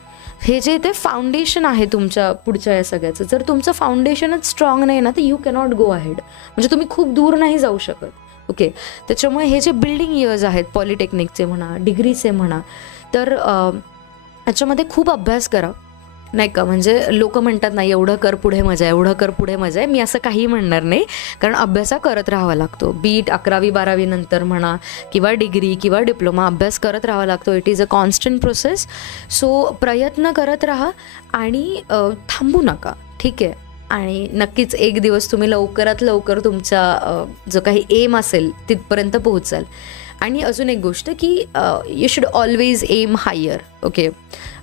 हे जे ते फाउंडेशन आहे तुमच्या पुढच्या या सगळ्याचं, जर तुमचं फाउंडेशनच स्ट्रॉंग नाही ना तर यू कॅनॉट गो अहेड, म्हणजे तुम्ही खूप दूर नाही जाऊ शकत. ओके, त्याच्यामुळे हे जे बिल्डिंग इयर्स आहेत पॉलिटेक्निकचे म्हणा, डिग्रीचे म्हणा, तर याच्यामध्ये खूप अभ्यास करा, नाही का. म्हणजे लोक म्हणतात नाही एवढं कर पुढे मजा आहे, एवढं कर पुढे मजा आहे, मी असं काही म्हणणार नाही, कारण अभ्यासा करत राहावा लागतो. बीट 11वी-12वी नंतर म्हणा किंवा डिग्री किंवा डिप्लोमा, अभ्यास करत राहावा लागतो. It is a constant process. So प्रयत्न करत राहा आणि थांबू नका, ठीक आहे. आणि नक्कीच एक दिवस तुम्ही लवकरात लवकर तुमचा जो काही एम असेल तिथपर्यंत पोहोचाल. आणि अजून एक गोष्ट की you should always aim higher. Okay,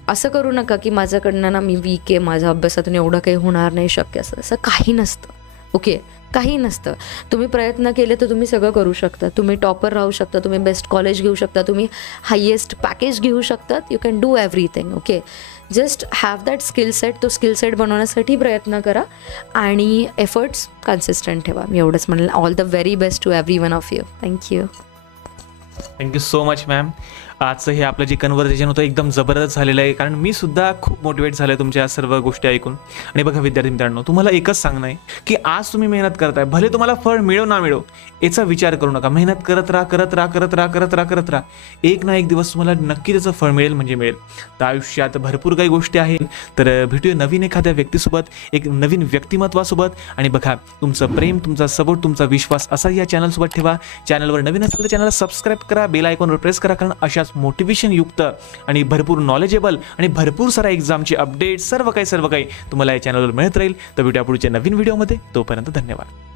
असं करू नका की माझ्याकडनं ना मी वीक आहे, माझ्या अभ्यासातून एवढं काही होणार नाही शक्य, असं काही नसतं. ओके, काही नसतं. तुम्ही प्रयत्न केले तर तुम्ही सगळं करू शकता. तुम्ही टॉपर राहू शकता, तुम्ही बेस्ट कॉलेज घेऊ शकता, तुम्ही हायेस्ट पॅकेज घेऊ शकतात. You can do everything. Okay, just have that skill set. तो स्किल सेट बनवण्यासाठी प्रयत्न करा आणि एफर्ट्स कन्सिस्टंट ठेवा. मी एवढंच म्हणेल. All the very best to every one of you. Thank you. Thank you so much ma'am. आजचं हे आपलं जे कन्व्हर्सेशन होतं एकदम जबरदस्त झालेलं आहे, कारण मी सुद्धा खूप मोटिवेट झालो आहे तुमच्या सर्व गोष्टी ऐकून. आणि बघा विद्यार्थी मित्रांनो, तुम्हाला एकच सांगणं आहे की आज तुम्ही मेहनत करताय, भले तुम्हाला फळ मिळो ना मिळो याचा विचार करू नका. मेहनत करत राहा. एक ना एक दिवस तुम्हाला नक्की त्याचं फळ मिळेल म्हणजे मिळेल. तर आयुष्यात भरपूर काही गोष्टी आहेत. तर भेटूया नवीन एखाद्या व्यक्तीसोबत, एक नवीन व्यक्तिमत्वासोबत. आणि बघा, तुमचं प्रेम, तुमचा सपोर्ट, तुमचा विश्वास असा या चॅनलसोबत ठेवा. चॅनलवर नवीन असेल तर चॅनलला सबस्क्राईब करा, बेल आयकॉनवर प्रेस करा, कारण अशाच मोटिवेशन युक्त आणि भरपूर नॉलेजेबल आणि भरपूर सारा एक्झामचे अपडेट सर्व काही तुम्हाला या चॅनलवर मिळत राहील. तर भेटूया पुढच्या नवीन व्हिडिओमध्ये. तोपर्यंत धन्यवाद.